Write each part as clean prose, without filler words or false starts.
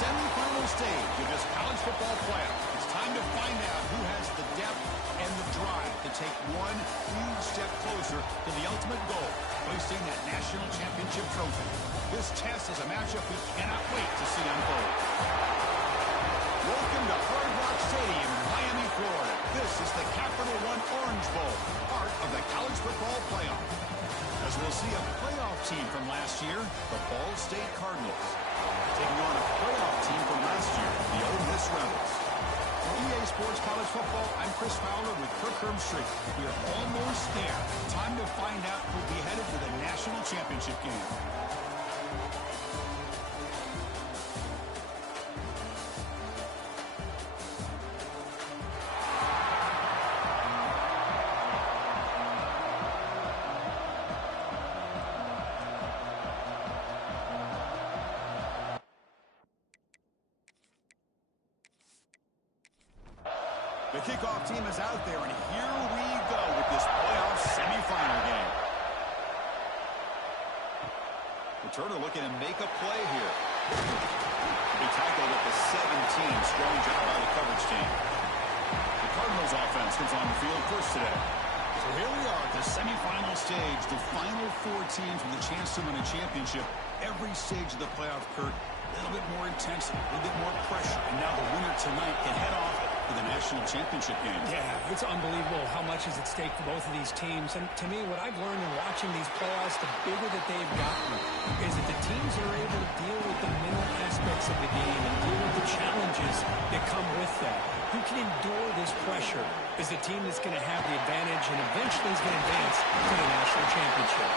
semifinal stage of this college football playoff. It's time to find out who has the depth and the drive to take one huge step closer to the ultimate goal, hoisting that national championship trophy. This test is a matchup we cannot wait to see unfold. Welcome to Hard Rock Stadium in Miami, Florida. This is the Capital One Orange Bowl, part of the college football playoff. As we'll see a playoff team from last year, the Ball State Cardinals, taking on a playoff team from last year, the Ole Miss Rebels. For EA Sports College Football, I'm Chris Fowler with Kirk Herbstreit. We are almost there. Time to find out who'll be headed to the national championship game. The kickoff team is out there, and here we go with this playoff semifinal game. Returner looking to make a play here. He tackled at the 17. Strong job by the coverage team. The Cardinals offense comes on the field first today. So here we are at the semifinal stage, the final four teams with a chance to win a championship. Every stage of the playoff, Kurt, a little bit more intensity, a little bit more pressure, and now the winner tonight can head off to the national championship game. Yeah, it's unbelievable how much is at stake for both of these teams. And to me, what I've learned in watching these playoffs, the bigger that they've gotten, is that the teams are able to deal with the mental aspects of the game and deal with the challenges that come with that. Who can endure this pressure is the team that's going to have the advantage and eventually is going to advance to the national championship.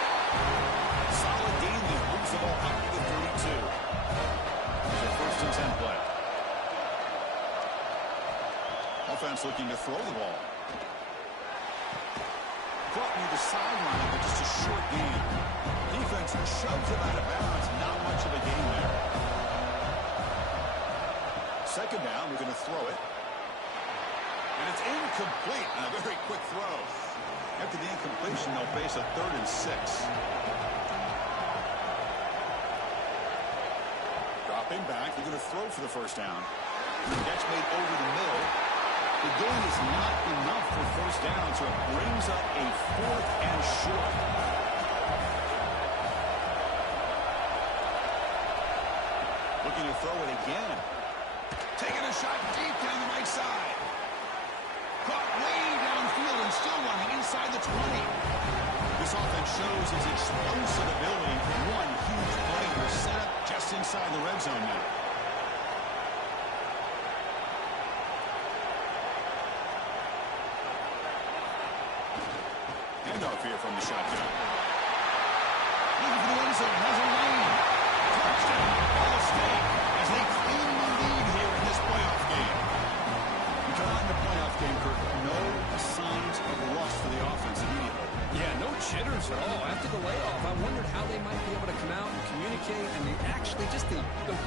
Solid game there. Moves the ball up to the 32. So first and 10 play. Offense looking to throw the ball. Caught near the sideline, but just a short gain. Defense shoves it out of bounds. Not much of a gain there. Second down, we're going to throw it. And it's incomplete on a very quick throw. After the incompletion, they'll face a 3rd and 6. Dropping back, they're going to throw for the first down. The catch made over the middle. The gain is not enough for first down, so it brings up a 4th and short. Looking to throw it again. Taking a shot deep down the right side. Caught way downfield and still running inside the 20. This offense shows his explosive ability. One huge play to set up just inside the red zone now. Handoff here from the shotgun. Looking for the end zone. Has a lane. Touchdown. Ball State as they claim the lead here in this playoff game. We come out in the playoff game, Kirk. No signs of rust for the offense immediately. Yeah, no jitters at all. After the layoff, I wondered how they might be able to come out and communicate. I mean, actually, just the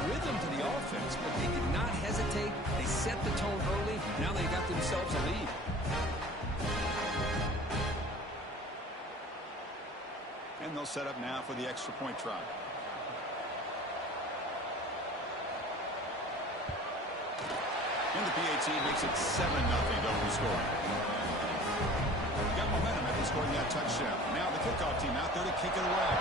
rhythm to the offense. But they did not hesitate. They set the tone early. Now they got themselves a lead. And they'll set up now for the extra point try. And the PAT makes it 7-0 open score. Got momentum after scoring that touchdown. Now the kickoff team out there to kick it away.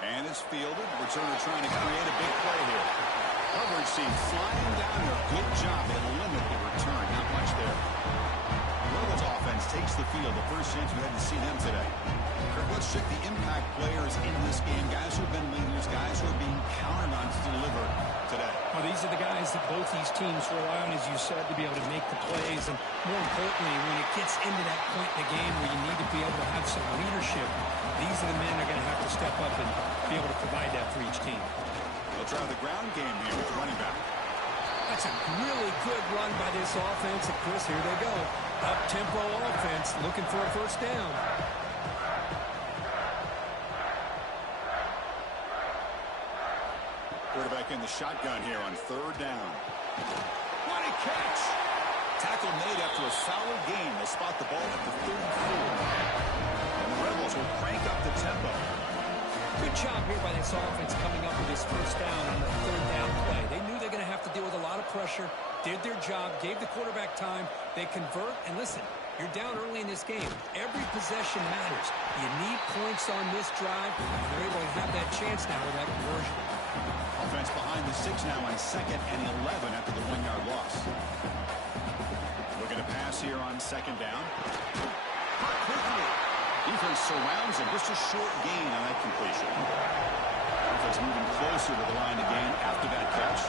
And it's fielded. Returner trying to create a big play here. Coverage team flying down there. Good job. They limit the return. Not much there. Rebels offense takes the field. The first chance we had to see them today. Kirk, let's check the impact players in this game. Guys who have been leaders, guys who are being counted on to deliver today. Well, these are the guys that both these teams rely on, as you said, to be able to make the plays. And more importantly, when it gets into that point in the game where you need to be able to have some leadership, these are the men that are going to have to step up and be able to provide that for each team. They'll try the ground game here with the running back. That's a really good run by this offense. And Chris, here they go. Up-tempo offense looking for a first down. Quarterback in the shotgun here on 3rd down. What a catch! Tackle made after a solid gain. They spot the ball at the 34. And the Rebels will crank up the tempo. Good job here by this offense coming up with this first down on the third down play. They knew they're going to have to deal with a lot of pressure, did their job, gave the quarterback time. They convert, and listen, you're down early in this game. Every possession matters. You need points on this drive, and they're able to have that chance now with that conversion. Offense behind the 6 now on 2nd and 11 after the 1-yard loss. Looking to pass here on 2nd down. Quickly. Defense surrounds him. Just a short gain on that completion. Offense moving closer to the line to gain after that catch.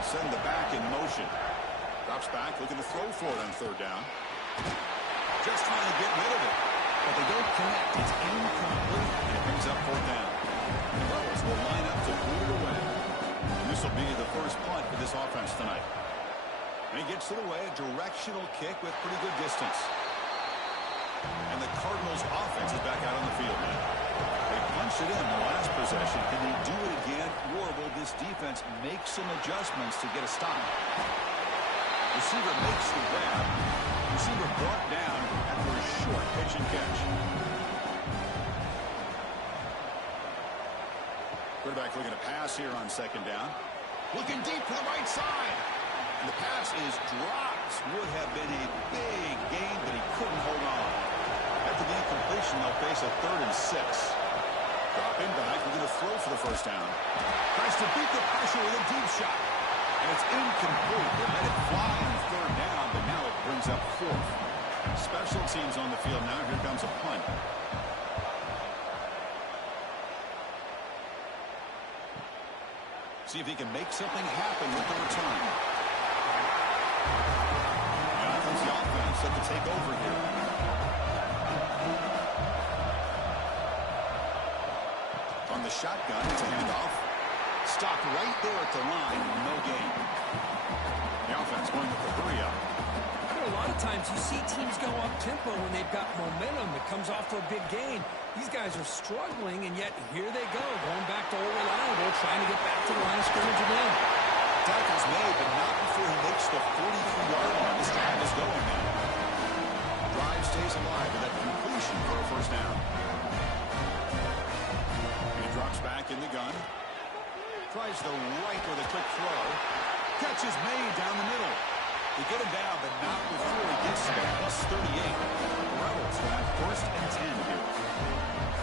Send the back in motion. Drops back, looking to throw for it on 3rd down. Just trying to get rid of it. But they don't connect. It's incomplete, and it brings up 4th down. The Rebels will line up to boot it away. And this will be the first punt for this offense tonight. And he gets it away, a directional kick with pretty good distance. And the Cardinals offense is back out on the field now. They punched it in the last possession. Can they do it again, or will this defense make some adjustments to get a stop? Receiver makes the grab. Receiver brought down after a short pitch and catch. Quarterback looking to pass here on 2nd down. Looking deep to the right side. And the pass is dropped. Would have been a big gain, but he couldn't hold on. After the incompletion, they'll face a 3rd and 6. Dropping back, we're going to throw for the first down. Tries to beat the pressure with a deep shot. And it's incomplete. They let it fly on 3rd down, but now it brings up 4th. Special teams on the field now. Here comes a punt. See if he can make something happen with the return. Now comes the offense set to take over here. On the shotgun, it's a handoff. Stopped right there at the line, no gain. The offense going with the hurry up. A lot of times you see teams go up tempo when they've got momentum that comes off to a big gain. These guys are struggling, and yet here they go, going back to old reliable, trying to get back to the line of scrimmage again. Tackle's made, but not before he makes the 43-yard line. This drive is going now. Drive stays alive with that completion for a first down. And he drops back in the gun. Tries the right with a quick throw. Catch is made down the middle. They get him down, but not before he gets to the +38. The Rebels will have 1st and 10 here.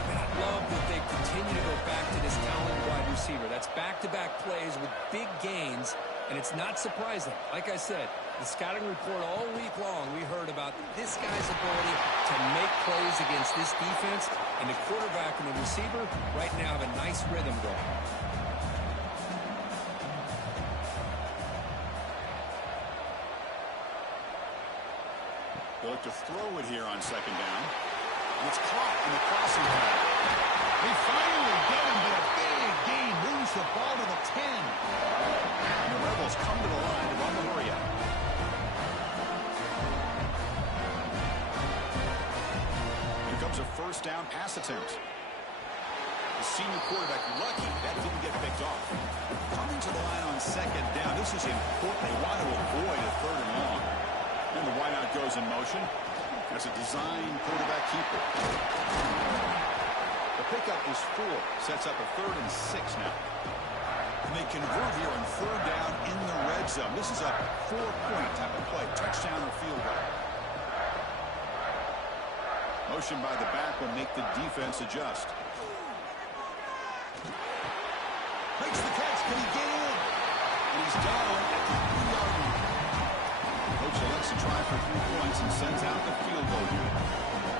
And I love that they continue to go back to this talented wide receiver. That's back-to-back plays with big gains, and it's not surprising. Like I said, the scouting report all week long, we heard about this guy's ability to make plays against this defense, and the quarterback and the receiver right now have a nice rhythm going. They look to throw it here on 2nd down. And it's caught in the crossing pattern. They finally get him, but a big gain moves the ball to the 10. And the Rebels come to the line to run the hurry up. Here comes a first down pass attempt. The senior quarterback lucky that didn't get picked off. Coming to the line on 2nd down. This is important. They want to avoid a 3rd and long. And the wideout goes in motion. That's a design quarterback keeper. The pickup is 4. Sets up a 3rd and 6 now. And they convert here on 3rd down in the red zone. This is a 4-point type of play. Touchdown or field goal. Motion by the back will make the defense adjust. Makes the catch. Can he get in? And he's down at the 3-yard line. Coach elects to try for 3 points and sends out the field goal here.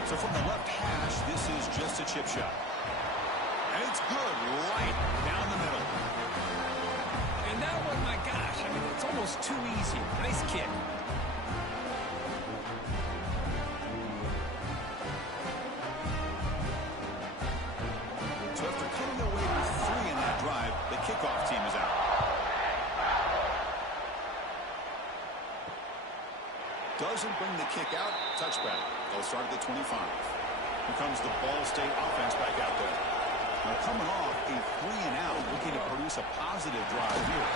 So from the left hash, this is just a chip shot. And it's good right down the middle. And that one, my gosh, I mean, it's almost too easy. Nice kick. So after coming away with 3 in that drive, the kickoff team is out. Doesn't bring the kick out. Touchback. They'll start at the 25. Here comes the Ball State offense back out there. Now coming off a 3-and-out, looking to produce a positive drive here.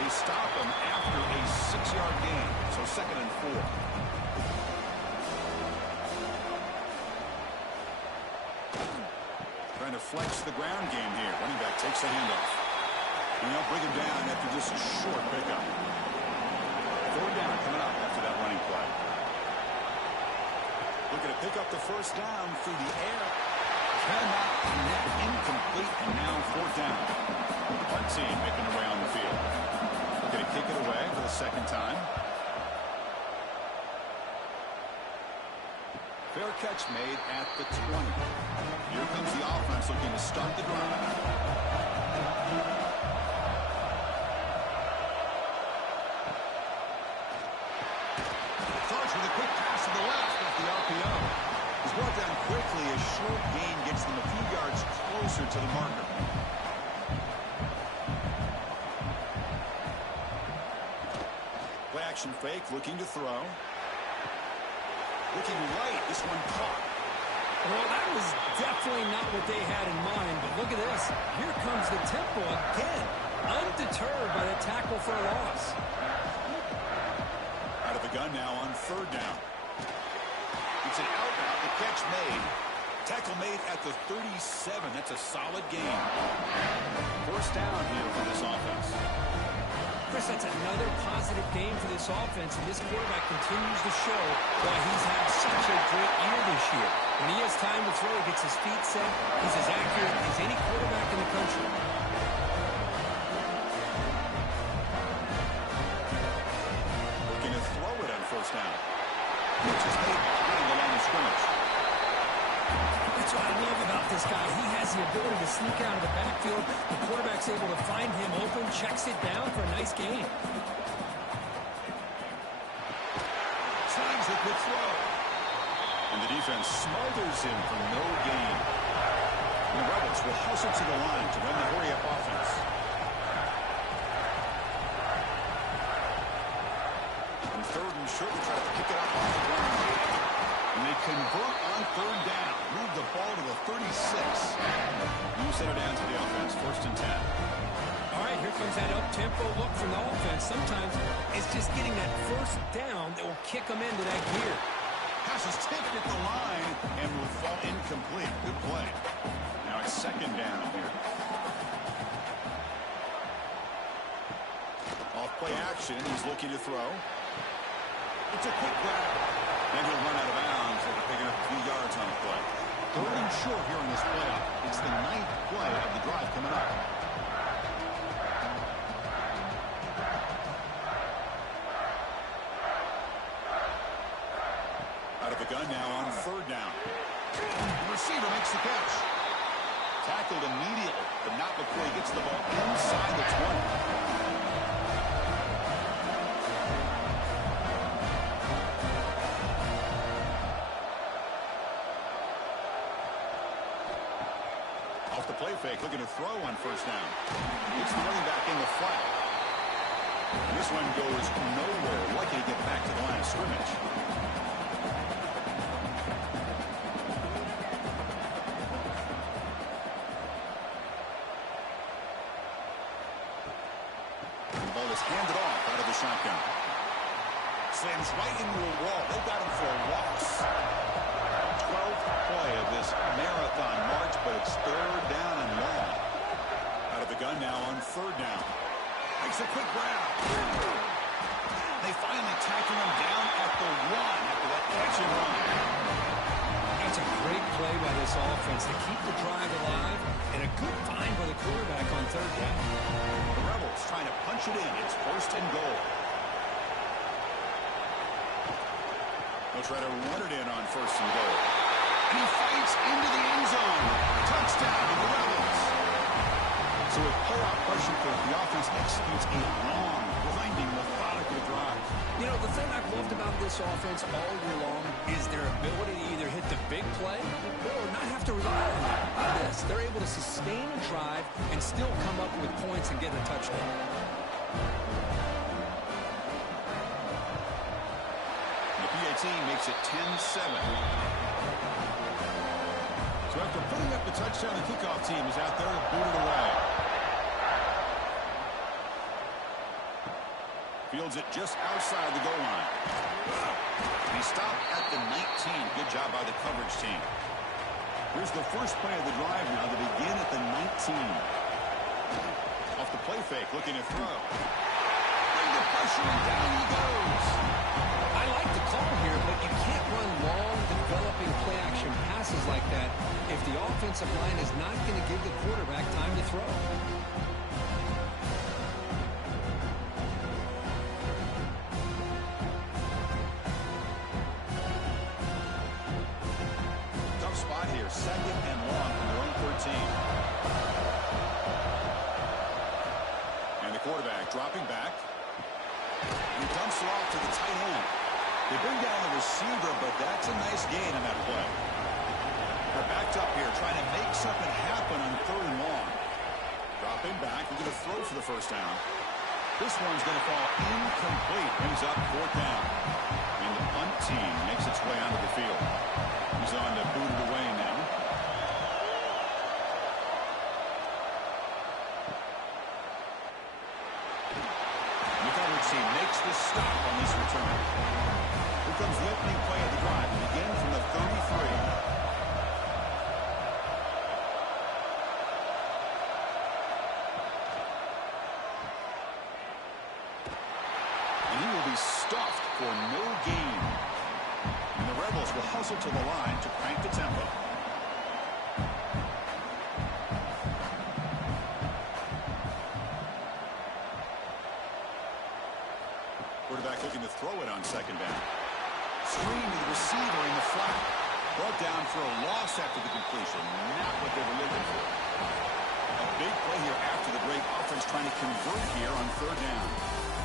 They stop him after a 6-yard gain. So 2nd and 4. to flex the ground game here. Running back takes the handoff. And they'll bring him down after just a short pickup. 4th down coming up after that running play. Looking to pick up the 1st down through the air. Cannot connect, incomplete, and now 4th down. The punt team making their way on the field. Looking to kick it away for the 2nd time. Fair catch made at the 20. Here comes the offense looking to start the drive. Starts with a quick pass to the left off the RPO. He's brought down quickly. A short gain gets them a few yards closer to the marker. Play action fake, looking to throw. Looking right, this one caught. Well, that was definitely not what they had in mind, but look at this. Here comes the tempo again. Undeterred by the tackle for a loss. Out of the gun now on 3rd down. It's an out route, the catch made. Tackle made at the 37. That's a solid gain. 1st down here for this offense. Chris, that's another positive game for this offense, and this quarterback continues to show why he's had such a great year this year. When he has time to throw, he gets his feet set. He's as accurate as any quarterback in the country. Looking to throw it on 1st down. Which is made behind the line of scrimmage. That's what I love about this guy. He has the ability to sneak out of the backfield. The quarterback's able to find him open, checks it down for a nice gain. Signs a good throw. And the defense smothers him for no gain. And the Rebels will hustle to the line to run the hurry-up offense. And 3rd and short, we try to pick it up off the ground. And they convert on 3rd down. Move the ball to the 36. You set it down to the offense. 1st and 10. All right, here comes that up-tempo look from the offense. Sometimes it's just getting that 1st down that will kick them into that gear. Pass is tipped at the line and will fall incomplete. Good play. Now it's 2nd down here. Off play action. He's looking to throw. It's a quick grab. And he'll run out of bounds after picking up a few yards on the play. 3rd and short here in this playoff. It's the 9th play of the drive coming up. Out of the gun now on 3rd down. The receiver makes the catch. Tackled immediately, but not before he gets the ball inside the 20. The play fake, looking to throw on 1st down. It's the running back in the flat. And this one goes nowhere. Lucky to get back to the line of scrimmage. The ball is handed off out of the shotgun. Slams right into a wall. They got him for a loss. 12th play of this marathon march, but it's 3rd down and long. Out of the gun now on 3rd down. Makes a quick grab. They finally tackle him down at the 1 after that catch and run. That's a great play by this offense to keep the drive alive, and a good find by the quarterback on 3rd down. The Rebels trying to punch it in. It's 1st and goal. They'll try to run it in on 1st and goal. And he fights into the end zone. Touchdown to the Rebels. So with playoff pressure for the offense executes a long, grinding, methodical drive. You know, the thing I've loved about this offense all year long is their ability to either hit the big play or not have to rely on this. They're able to sustain a drive and still come up with points and get a touchdown. The PAT makes it 10-7. So after putting up the touchdown, the kickoff team is out there to boot it away. Fields it just outside the goal line. And he stopped at the 19. Good job by the coverage team. Here's the first play of the drive now to begin at the 19. Off the play fake, looking to throw. Bring the pressure, and down he goes. I like the call here, but you can't run long, developing play-action passes like that if the offensive line is not going to give the quarterback time to throw. Second and long from their own 13. And the quarterback dropping back. He dumps it off to the tight end. They bring down the receiver, but that's a nice gain on that play. They're backed up here trying to make something happen on third and long. Dropping back, we're going to throw for the first down. This one's going to fall incomplete. Brings up fourth down. And the punt team makes its way onto the field. He's on to boot it away now. He makes the stop on this return. Here comes the opening play of the drive. And again from the 33. And he will be stuffed for no gain. And the Rebels will hustle to the line to crank the tempo. Quarterback looking to throw it on second down. Screen to the receiver in the flat. Brought down for a loss after the completion. Not what they were looking for. A big play here after the great offense trying to convert here on third down.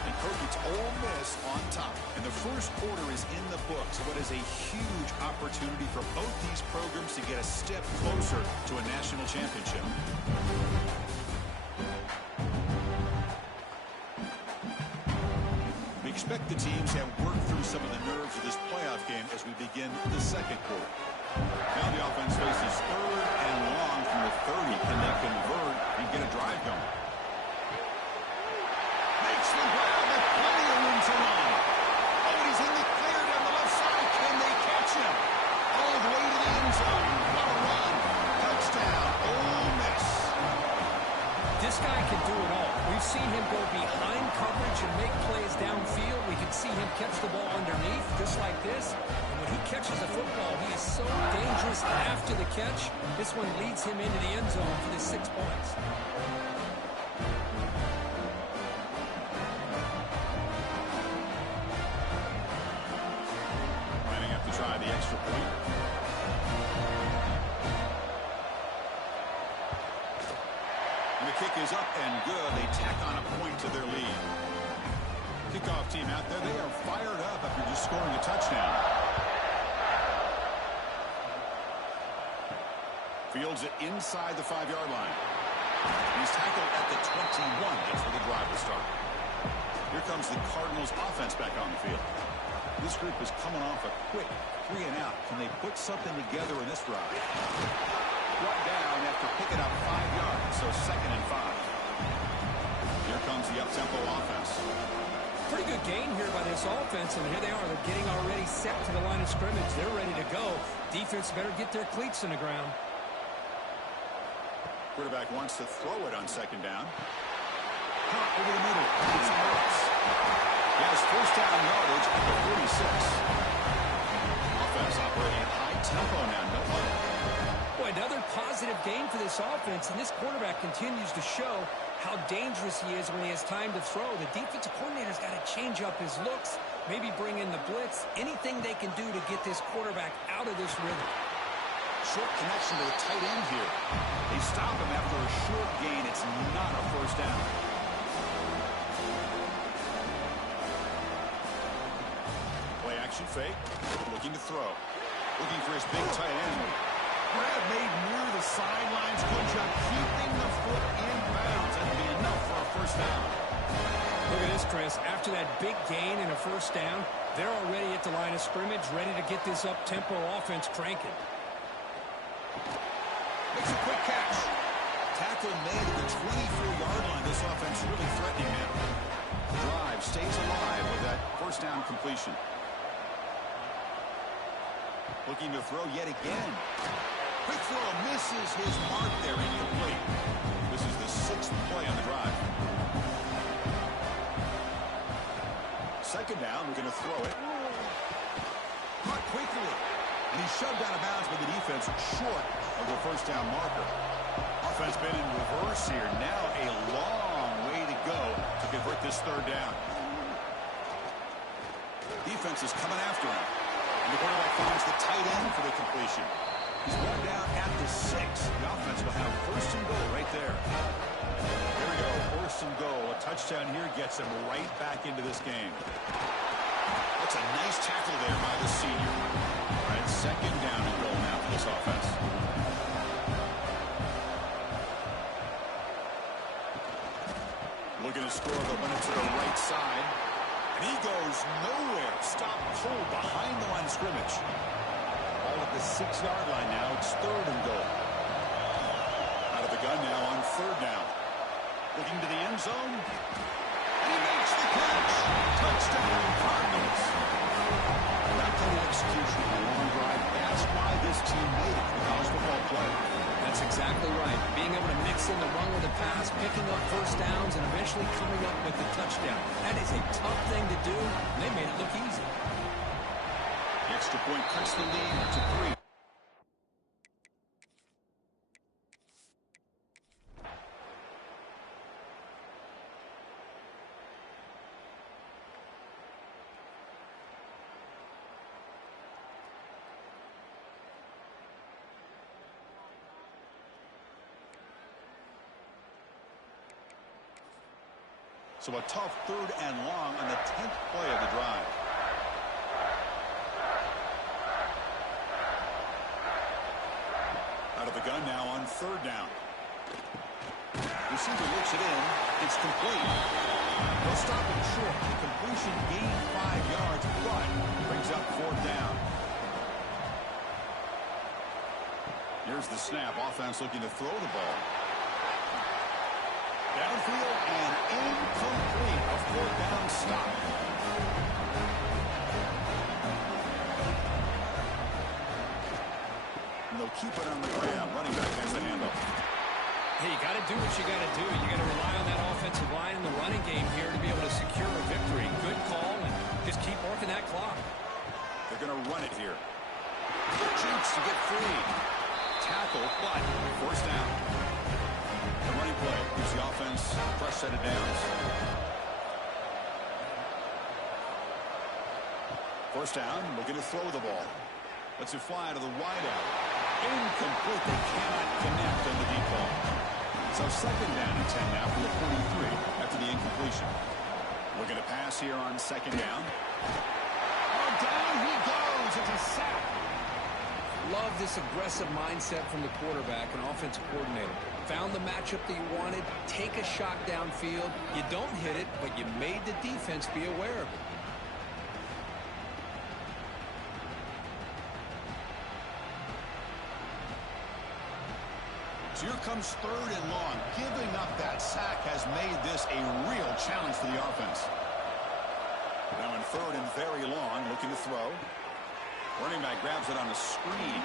And Kirk, it's Ole Miss on top. And the first quarter is in the books. What is a huge opportunity for both these programs to get a step closer to a national championship. Expect the teams to have worked through some of the nerves of this playoff game as we begin the second quarter. Now the offense faces third and long from the 30. Can they convert and get a drive going? Makes the grab with plenty of room to run. Oh, he's in the clear down the left side. Can they catch him? All the way to the end zone. What a run. Touchdown, Ole Miss. This guy can do it all. We've seen him go behind coverage and make plays downfield. We can see him catch the ball underneath, just like this. And when he catches a football, he is so dangerous after the catch. This one leads him into the end zone for the 6 points. Lining up to try the extra point. And the kick is up and good. They tack on a point to their lead. Kickoff team out there. They are fired up after just scoring a touchdown. Fields it inside the 5-yard line. He's tackled at the 21. That's where the drive will start. Here comes the Cardinals offense back on the field. This group is coming off a quick 3 and out. Can they put something together in this drive? Brought down after picking up 5 yards, so 2nd and 5. Here comes the up-tempo offense. Pretty good gain here by this offense, and here they are. They're getting already set to the line of scrimmage. They're ready to go. Defense better get their cleats in the ground. Quarterback wants to throw it on second down. Caught over the middle. It's Harris. He has first down yardage at the 46. Offense operating at high tempo now. No huddle. Boy, another positive game for this offense, and this quarterback continues to show how dangerous he is when he has time to throw. The defensive coordinator's got to change up his looks, maybe bring in the blitz, anything they can do to get this quarterback out of this rhythm. Short connection to the tight end here. They stop him after a short gain. It's not a first down. Play action fake. Looking to throw. Looking for his big tight end. Grab made near the sidelines. Good job keeping the foot in bounds. That'll be enough for a first down. Look at this, Chris. After that big gain and a first down, they're already at the line of scrimmage, ready to get this up-tempo offense cranking. Makes a quick catch. Tackle made at the 24-yard line. This offense really threatening him. Drive stays alive with that first down completion. Looking to throw yet again. Quick throw misses his mark there, incomplete. This is the 6th play on the drive. Second down, we're going to throw it. Caught quickly. And he's shoved out of bounds by the defense short of the first down marker. Offense been in reverse here. Now a long way to go to convert this third down. Defense is coming after him. And the quarterback finds the tight end for the completion. He's brought down at the 6. The offense will have first and goal right there. Here we go, first and goal. A touchdown here gets him right back into this game. That's a nice tackle there by the senior. All right, second down and goal now for this offense. Looking to score, but when it's to the right side. And he goes nowhere. Stop cold behind the line of scrimmage. All at the 6-yard line now. It's third and goal. Out of the gun now on third down. Looking to the end zone. And he makes the catch. Touchdown, Cardinals. Back to the execution of a long drive. That's why this team made it to the college football play. That's exactly right. Being able to mix in the run with the pass, picking up first downs, and eventually coming up with the touchdown. That is a tough thing to do, and they made it look easy. The extra point cuts the lead to 3. So a tough third and long on the 10th play of the drive. Out of the gun now on third down. Receiver looks it in. It's complete. They'll stop it short. The completion gained 5 yards, but brings up fourth down. Here's the snap. Offense looking to throw the ball. Downfield and incomplete. A fourth down stop. And they'll keep it on the ground. Running back has the handoff. Hey, you got to do what you got to do. You got to rely on that offensive line in the running game here to be able to secure a victory. Good call, and just keep working that clock. They're going to run it here. Jinx to get free. Tackle, but forced down. The running play gives the offense a fresh set of downs. First down, looking to throw the ball. Lets it fly to the wideout. Incomplete. They cannot connect on the deep ball. So second down and 10 now for the 43 after the incompletion. Looking to pass here on second down. Oh, down he goes. It's a sack. Love this aggressive mindset from the quarterback and offensive coordinator. Found the matchup that you wanted. Take a shot downfield. You don't hit it, but you made the defense be aware of it. So here comes third and long. Giving up that sack has made this a real challenge for the offense. Now in third and very long, looking to throw. Running back grabs it on a screen.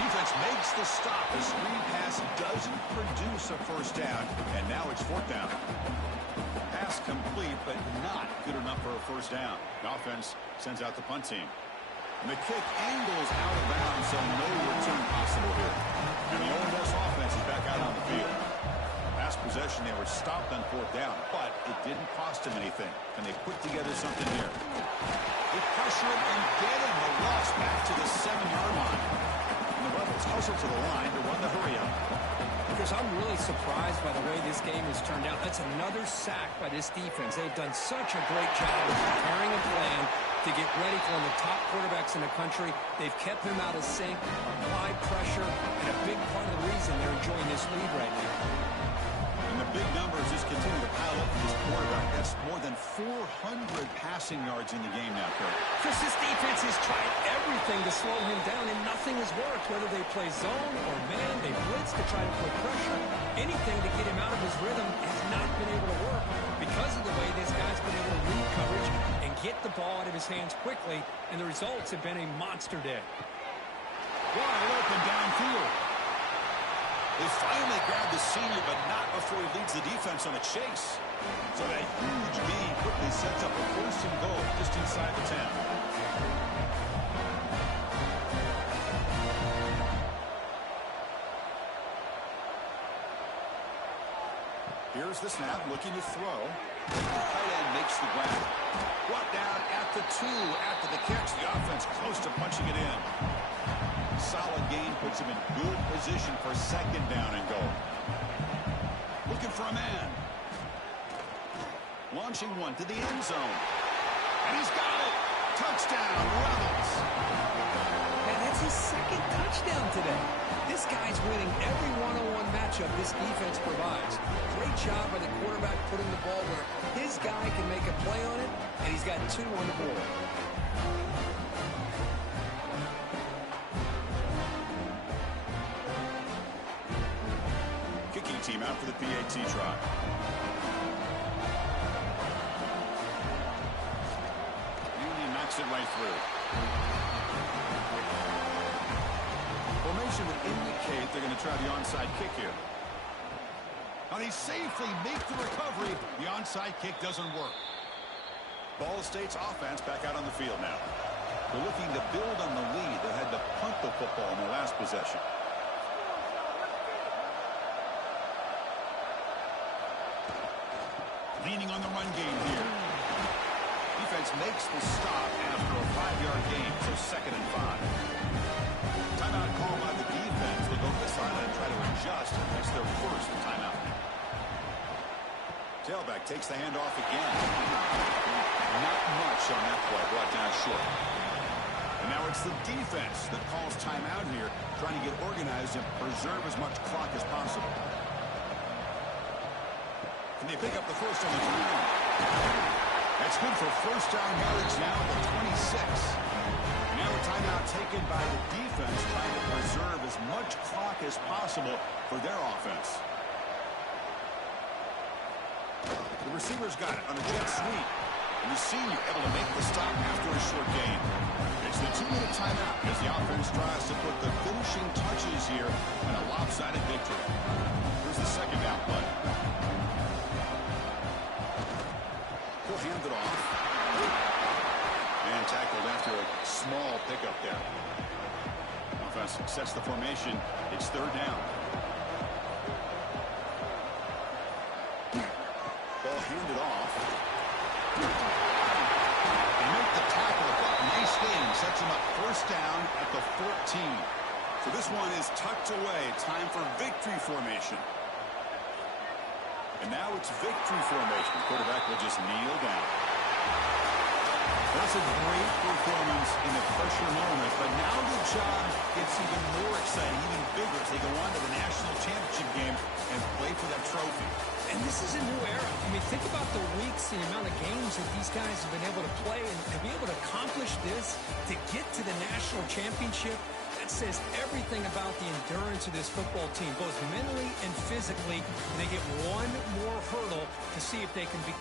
Defense makes the stop. The screen pass doesn't produce a first down, and now it's fourth down. Pass complete, but not good enough for a first down. The offense sends out the punt team. And the kick angles out of bounds, so no return possible here. And the Ole Miss offense is back out on the field. Last possession, they were stopped on fourth down, but it didn't cost them anything. Can they put together something here? They pressure it and get him. The loss back to the 7-yard line. And the Rebels hustle to the line to run the hurry up. Because I'm really surprised by the way this game has turned out. That's another sack by this defense. They've done such a great job of preparing a plan to get ready for one of the top quarterbacks in the country. They've kept him out of sync, applied pressure, and a big part of the reason they're enjoying this lead right now. And the big numbers just continue to pile up for this quarterback. That's more than 400 passing yards in the game now, Kurt. Chris, this defense has tried everything to slow him down, and nothing has worked. Whether they play zone or man, they blitz to try to put pressure. Anything to get him out of his rhythm has not been able to work because of the way this guy's been able to read coverage and get the ball out of his hands quickly, and the results have been a monster day. Wide open downfield. They finally grab the senior, but not before he leads the defense on a chase. So that huge gain quickly sets up a 1st and goal just inside the 10. Here's the snap, looking to throw. The tight end makes the grab. Brought down at the 2 after the catch. The offense close to punching it in. Solid gain puts him in good position for 2nd down and goal. Looking for a man. Launching one to the end zone. And he's got it. Touchdown, Rebels. And that's his 2nd touchdown today. This guy's winning every one-on-one matchup this defense provides. Great job by the quarterback putting the ball where his guy can make a play on it, and he's got 2 on the board. Kicking team out for the PAT try. And he knocks it right through. Formation would indicate they're going to try the onside kick here. And he safely makes the recovery. The onside kick doesn't work. Ball State's offense back out on the field now. They're looking to build on the lead. They had to punt the football in their last possession. Leaning on the run game here. Defense makes the stop after a 5-yard gain, so 2nd and 5. Timeout call by the defense. They'll go to the sideline and try to adjust. It's their 1st timeout. Tailback takes the handoff again. Not much on that play, brought down short. And now it's the defense that calls timeout here, trying to get organized and preserve as much clock as possible. Can they pick up the 1st on the ground? That's good for 1st down yardage now at the 26. Now a timeout taken by the defense, trying to preserve as much clock as possible for their offense. The receiver's got it on a jet sweep. And the senior able to make the stop after a short gain. It's the 2-minute timeout as the offense tries to put the finishing touches here on a lopsided victory. Here's the 2nd down play. He'll hand it off. And tackled after a small pickup there. Offense sets the formation. It's 3rd down. Ball handed off. They make the tackle. Nice gain. Sets him up 1st down at the 14. So this one is tucked away. Time for victory formation. And now it's victory formation. The quarterback will just kneel down. That's a great performance in the pressure moment, but now the job gets even more exciting, even bigger as they go on to the national championship game and play for that trophy. And this is a new era. I mean, think about the weeks, the amount of games that these guys have been able to play, and to be able to accomplish this, to get to the national championship, that says everything about the endurance of this football team, both mentally and physically. They get one more hurdle to see if they can be...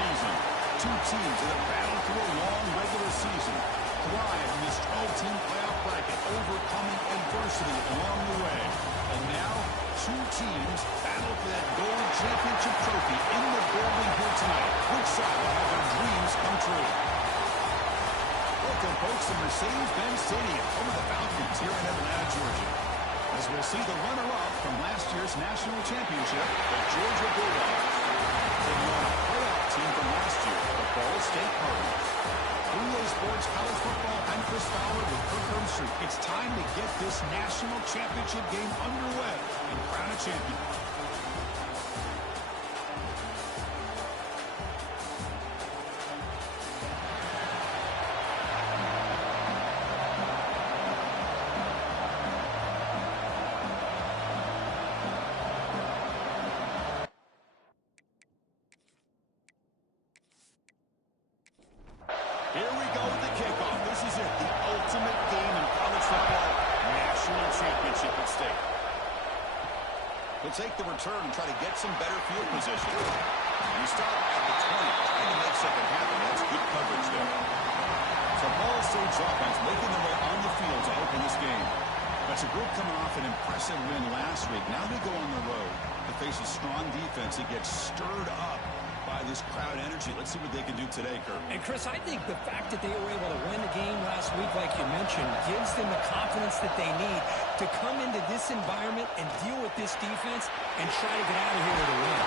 season. Two teams that have battled through a long regular season, thrive in this 12-team playoff bracket, overcoming adversity along the way. And now, two teams battle for that gold championship trophy in the building here tonight. Which side will have their dreams come true? Welcome, folks, to Mercedes-Benz Stadium, home of the Falcons here in Atlanta, Georgia. As we'll see the runner-up from last year's national championship, the Georgia Bulldogs. Taking on a playoff team from last year, the Ball State Cardinals. 3A Sports College Football, I'm Chris Fowler with Kirk Herbstreit. It's time to get this national championship game underway and crown a champion. Here we go with the kickoff. This is it, the ultimate game in college football. National championship at stake. We'll take the return and try to get some better field position. We start at the 20, trying to make something happen. That's good coverage there. So Ball State's offense making their way on the field to open this game. That's a group coming off an impressive win last week. Now they go on the road to face a strong defense that gets stirred up by this crowd energy. Let's see what they can do today, Kirk. And, Chris, I think the fact that they were able to win the game last week, like you mentioned, gives them the confidence that they need to come into this environment and deal with this defense and try to get out of here with a win.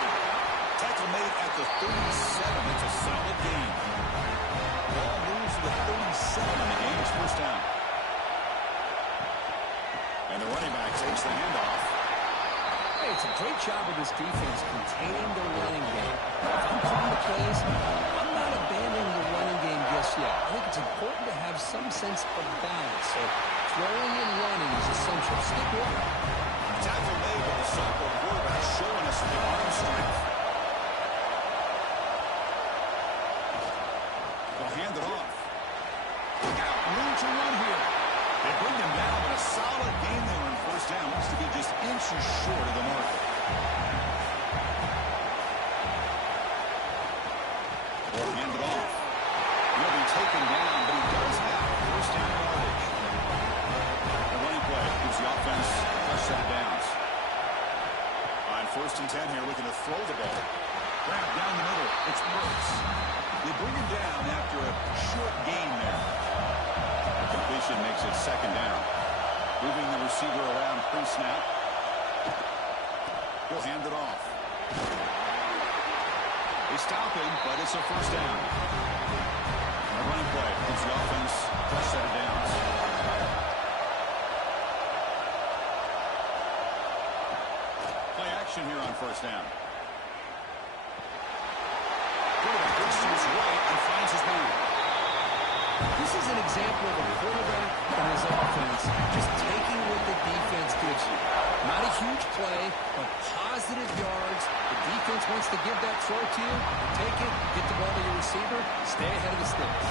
Tackle made at the 37. It's a solid gain. Ball moves to the 37 in the game. It's first down. And the running back takes the handoff. Hey, it's a great job of this defense containing the running game. If I'm calling the plays, I'm not abandoning the running game just yet. I think it's important to have some sense of balance. So throwing and running is essential. Stick with it. Tackle made by the sophomore quarterback, showing us the arm strength. They'll hand it off. Look out, room to run here. They bring them down, but a solid game there on first down. Looks to be just inches short of the marker. Or hand it off. He'll be taken down, but he does have first down yardage. The running play gives the offense a fresh set of downs. On first and 10 here, looking to throw the ball. Grab down the middle. It's Brooks. They bring him down after a short gain there. Completion makes it second down. Moving the receiver around pre-snap. He'll hand it off. They stop him, but it's a first down. A running play gives the offense a fresh set of downs. Play action here on first down. Quarterback looks to his right and finds his man. This is an example of a quarterback and his offense just taking what the defense gives you. Not a huge play, but positive yards. The defense wants to give that throw to you. Take it, get the ball to your receiver, stay ahead of the sticks.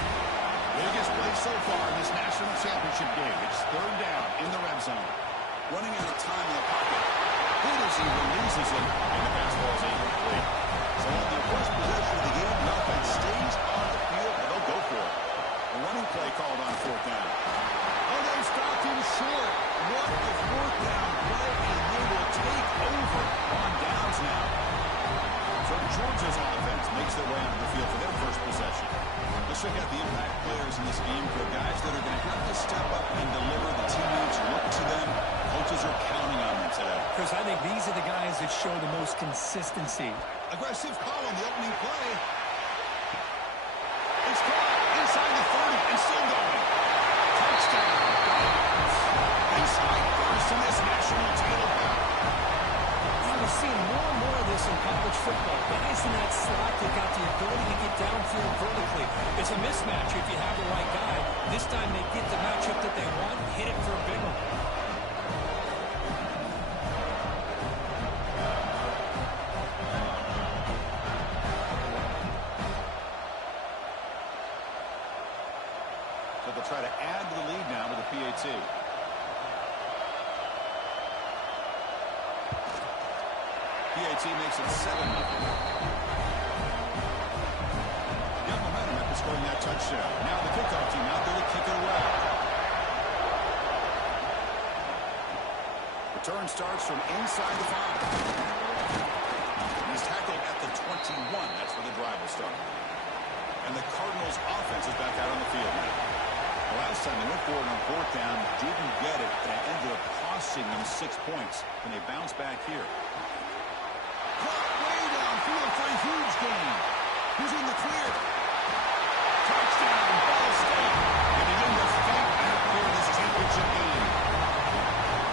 Biggest play so far in this national championship game. It's third down in the red zone. Running out of time in the pocket. Hit as he releases it, and the pass ball is incomplete. So on their first possession of the game, the offense stays on the field, and they'll go for it. A running play called on fourth down. Oh, they stopped him short. What a fourth down play, and they will take over on downs now. So Georgia's offense makes their way onto the field for their first possession. Let's check out the impact players in this game for guys that are going to have to step up and deliver. The teammates look to them. Coaches are counting on them today. Chris, I think these are the guys that show the most consistency. Aggressive call on the opening play. It's caught inside the 30 and still going. Touchdown. Inside first in this national title bout. We're seeing more and more of this in college football. Guys in that slot that got the ability to get downfield vertically. It's a mismatch if you have the right guy. This time they get the matchup that they want and hit it for a big one. So they'll try to add to the lead now with a PAT. PAT makes it 7-0. scoring that touchdown. Now the kickoff team out there to kick it away. Return starts from inside the 5. He's tackled at the 21. That's where the drive will start. And the Cardinals offense is back out on the field now. The last time they went for it on fourth down, didn't get it, and it ended up costing them 6 points. And they bounce back here. Caught way downfield for a huge gain. He's in the clear. Touchdown, Ball State. They begin to fight back for this championship game.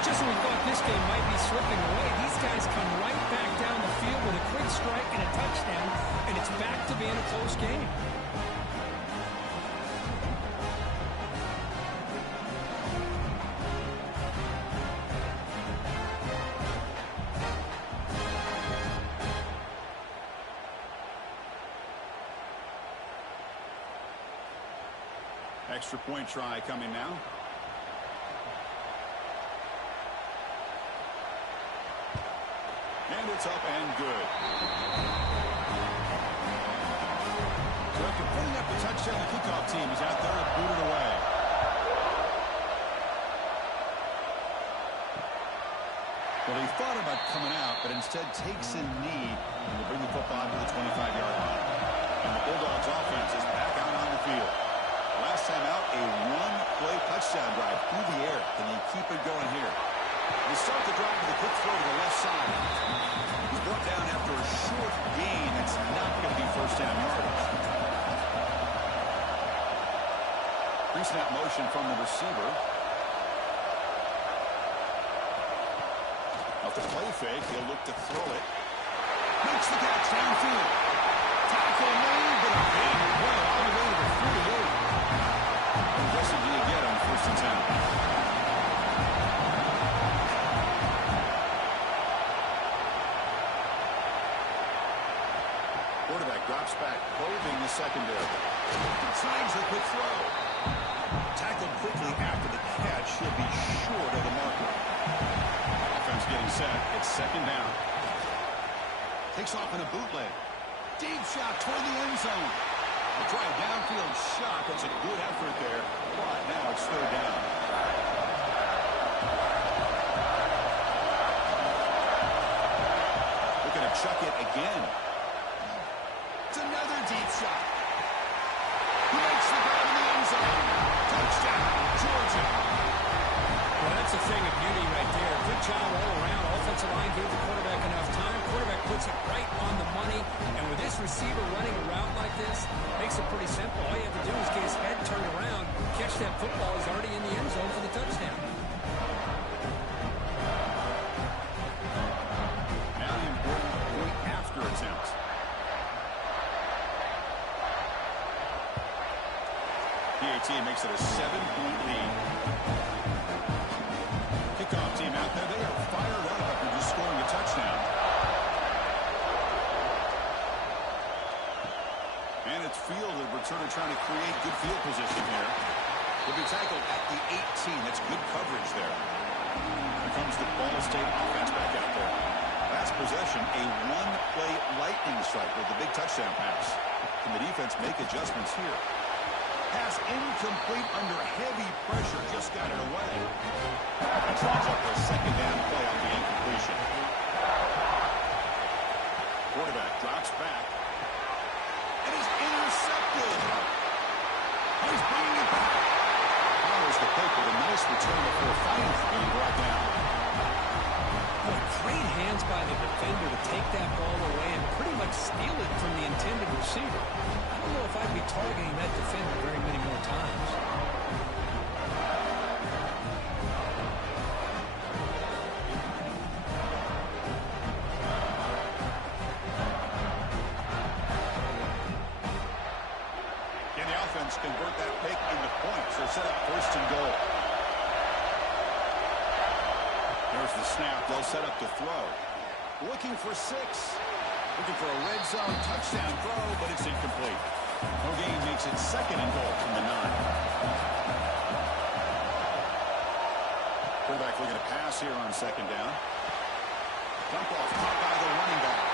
Just when we thought this game might be slipping away, these guys come right back down the field with a quick strike and a touchdown, and it's back to being a close game. Extra point try coming now. And it's up and good. So after putting up the touchdown, the kickoff team is out there to boot it away. Well, he thought about coming out, but instead takes a knee and will bring the football to the 25-yard line. And the Bulldogs offense is back out on the field. Last time out, a one-play touchdown drive through the air. Can they keep it going here? They start the drive with a quick throw to the left side. He's brought down after a short gain. That's not going to be first down yardage. Pre-snap motion from the receiver. Off the play fake, he'll look to throw it. Makes the catch downfield. Tackle made, but a big play all the way to the 48. What aggressive do you get on first and 10? Quarterback drops back, probing the secondary. Snags the quick throw. Tackled quickly after the catch. He'll be short of the marker. Offense getting set. It's second down. Takes off in a bootleg. Deep shot toward the end zone. A try downfield shot. That's a good effort there. But now it's third down. Looking to chuck it again. It's another deep shot. He makes the grab in the end zone. Touchdown, Georgia. Well, that's a thing of beauty right there. Good job all around. Offensive line gave the quarterback enough time. Quarterback puts it right on the money. And with this receiver running a route like this, makes it pretty simple. All you have to do is get his head turned around, catch that football. He's already in the end zone for the touchdown. Now the important point after attempt. PAT makes it a 7-point lead. Kickoff team out there. They are fired up after just scoring a touchdown. And it's field, the returner trying to create good field position here. Will be tackled at the 18. That's good coverage there. Here comes the Ball State offense back out there. Last possession, a one-play lightning strike with the big touchdown pass. Can the defense make adjustments here? Pass incomplete under heavy pressure. Just got it away. That draws up the second down play on the incompletion. Quarterback drops back. And he's intercepted. Oh, he's bringing it back. Powers the pick with a nice return before finally being brought down. Boy, great hands by the defender to take that ball away and pretty much steal it from the intended receiver. I don't know if I'd be targeting that defender very many more times. Can the offense convert that pick into points or set up first and goal? There's the snap. They'll set up to throw. Looking for 6. Looking for a red zone touchdown throw, but it's incomplete. No gain makes it second and goal from the 9. Quarterback looking to pass here on second down. Dump off caught by the running back.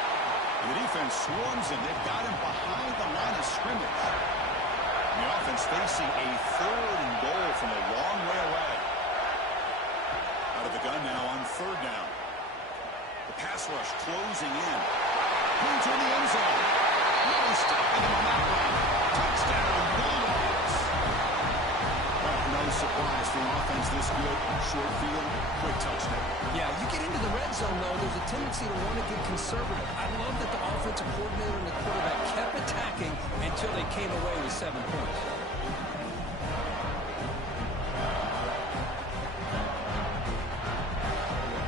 And the defense swarms him. They've got him behind the line of scrimmage. The offense facing a 3rd and goal from a long way away. Out of the gun now on 3rd down. The pass rush closing in. Going to the end zone. No stopping him on that one. Touchdown, Bulldogs. Well, no surprise for an offense this good. Short field, quick touchdown. Yeah, you get into the red zone, though, there's a tendency to want to get conservative. I love that the offensive coordinator and the quarterback kept attacking until they came away with 7 points.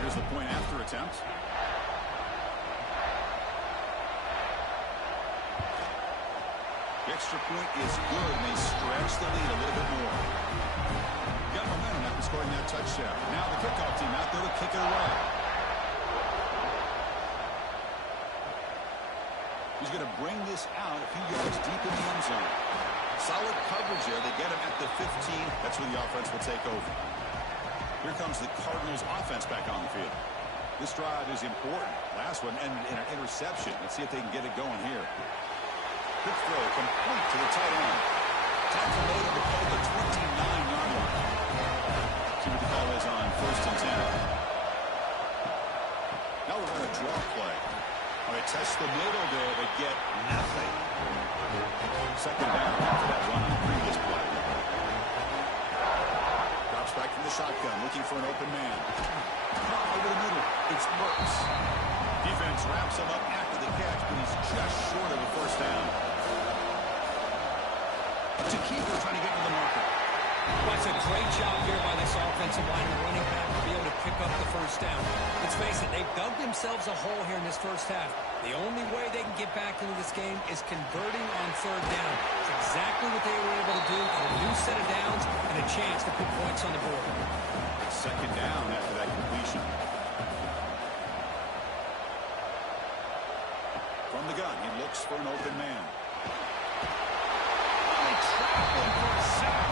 Here's the point after attempt. The extra point is good, and they stretch the lead a little bit more. Got momentum after scoring that touchdown. Now the kickoff team out there to kick it away. He's going to bring this out a few yards deep in the end zone. Solid coverage there. They get him at the 15. That's where the offense will take over. Here comes the Cardinals offense back on the field. This drive is important. Last one ended in an interception. Let's see if they can get it going here. Quick throw, complete to the tight end. Tackle made at the 29-yard line. See what the call is on 1st and 10. Now we're going to draw play. They test the middle there, but get nothing. 2nd down after that run on the previous play. Drops back from the shotgun, looking for an open man. Over the middle, it's Burks. Defense wraps him up after the catch, but he's just short of the 1st down. To keeper trying to get to the marker. Well, it's a great job here by this offensive line and the running back to be able to pick up the 1st down. Let's face it, they've dug themselves a hole here in this 1st half. The only way they can get back into this game is converting on 3rd down. It's exactly what they were able to do with a new set of downs and a chance to put points on the board. 2nd down after that completion. From the gun, he looks for an open man. For a sack.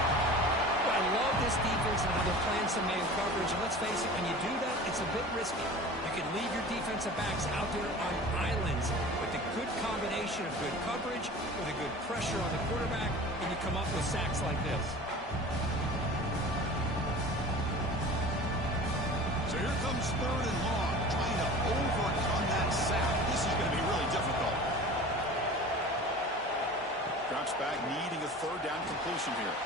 Well, I love this defense and how they're playing some man coverage. And let's face it, when you do that, it's a bit risky. You can leave your defensive backs out there on islands with a good combination of good coverage, with a good pressure on the quarterback, and you come up with sacks like this. So here comes 3rd and long, trying to overcome that sack. This is going to be really difficult. Drops back, needing a 3rd down completion here.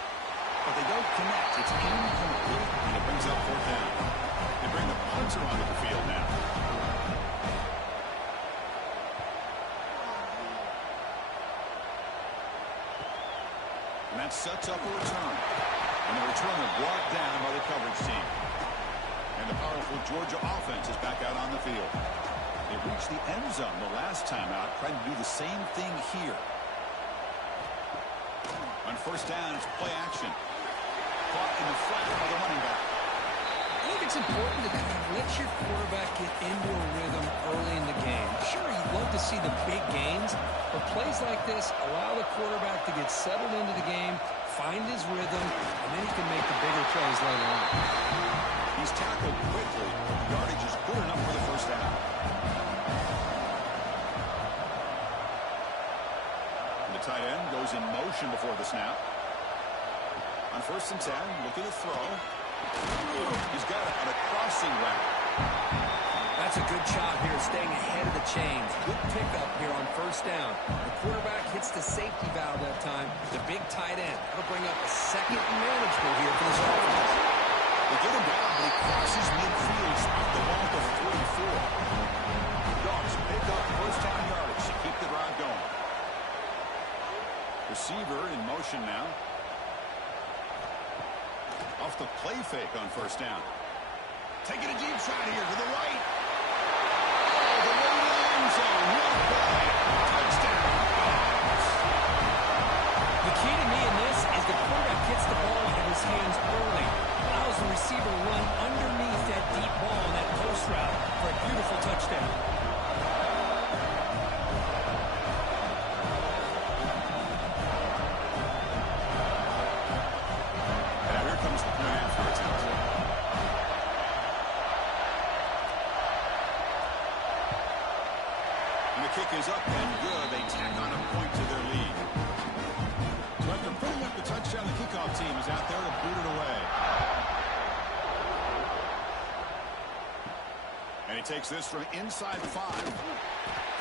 But they don't connect. It's incomplete, and it brings up 4th down. They bring the punter onto the field now. And that sets up a return. And the returner brought down by the coverage team. And the powerful Georgia offense is back out on the field. They reached the end zone the last time out, trying to do the same thing here. On 1st down, it's play action. Caught in the flat by the running back. I think it's important to kind of let your quarterback get into a rhythm early in the game. Sure, you'd love to see the big gains, but plays like this allow the quarterback to get settled into the game, find his rhythm, and then he can make the bigger plays later on. He's tackled quickly. Yardage is good enough for the 1st down. The tight end goes in motion before the snap. On 1st and 10, looking to throw. He's got it on a crossing route. That's a good job here, staying ahead of the chains. Good pickup here on 1st down. The quarterback hits the safety valve that time. The big tight end. That'll bring up a 2nd manageable here for this offense. They get him down, but he crosses midfield, spot the ball to 44. Dogs pick up 1st down yardage to keep the drive going. Receiver in motion now. Off the play fake on 1st down. Taking a deep shot here to the right. Oh, the way to the end zone. What a play. Touchdown. The key to me in this is the quarterback gets the ball in his hands early. Allows the receiver to run underneath that deep ball on that post route for a beautiful touchdown. Kick is up and good. They tack on a point to their lead. So after They're putting up the touchdown. The kickoff team is out there to boot it away. And he takes this from inside 5.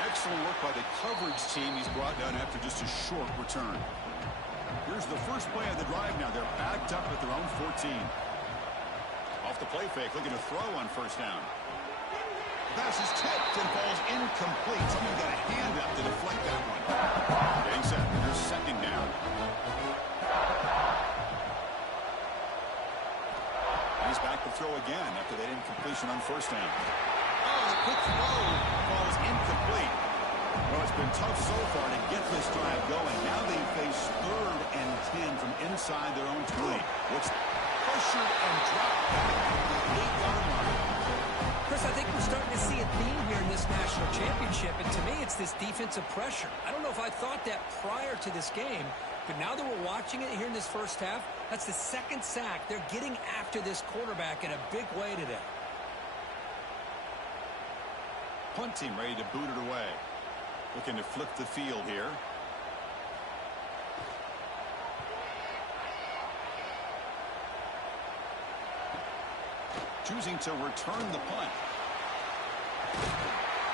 Excellent work by the coverage team. He's brought down after just a short return. Here's the first play of the drive now. They're backed up at their own 14. Off the play fake, looking to throw on first down. The pass is tipped and falls incomplete. Someone got a hand up to deflect that one. Getting set. Here's second down. He's back to throw again after that incompletion on first down. Oh, the quick throw falls incomplete. Well, it's been tough so far to get this drive going. Now they face 3rd and 10 from inside their own 20. Looks pressured and dropped back at the 8-yard line. Chris, I think we're starting to see a theme here in this national championship, and to me it's this defensive pressure. I don't know if I thought that prior to this game, but now that we're watching it here in this first half, that's the 2nd sack. They're getting after this quarterback in a big way today. Punt team ready to boot it away. Looking to flip the field here. Choosing to return the punt.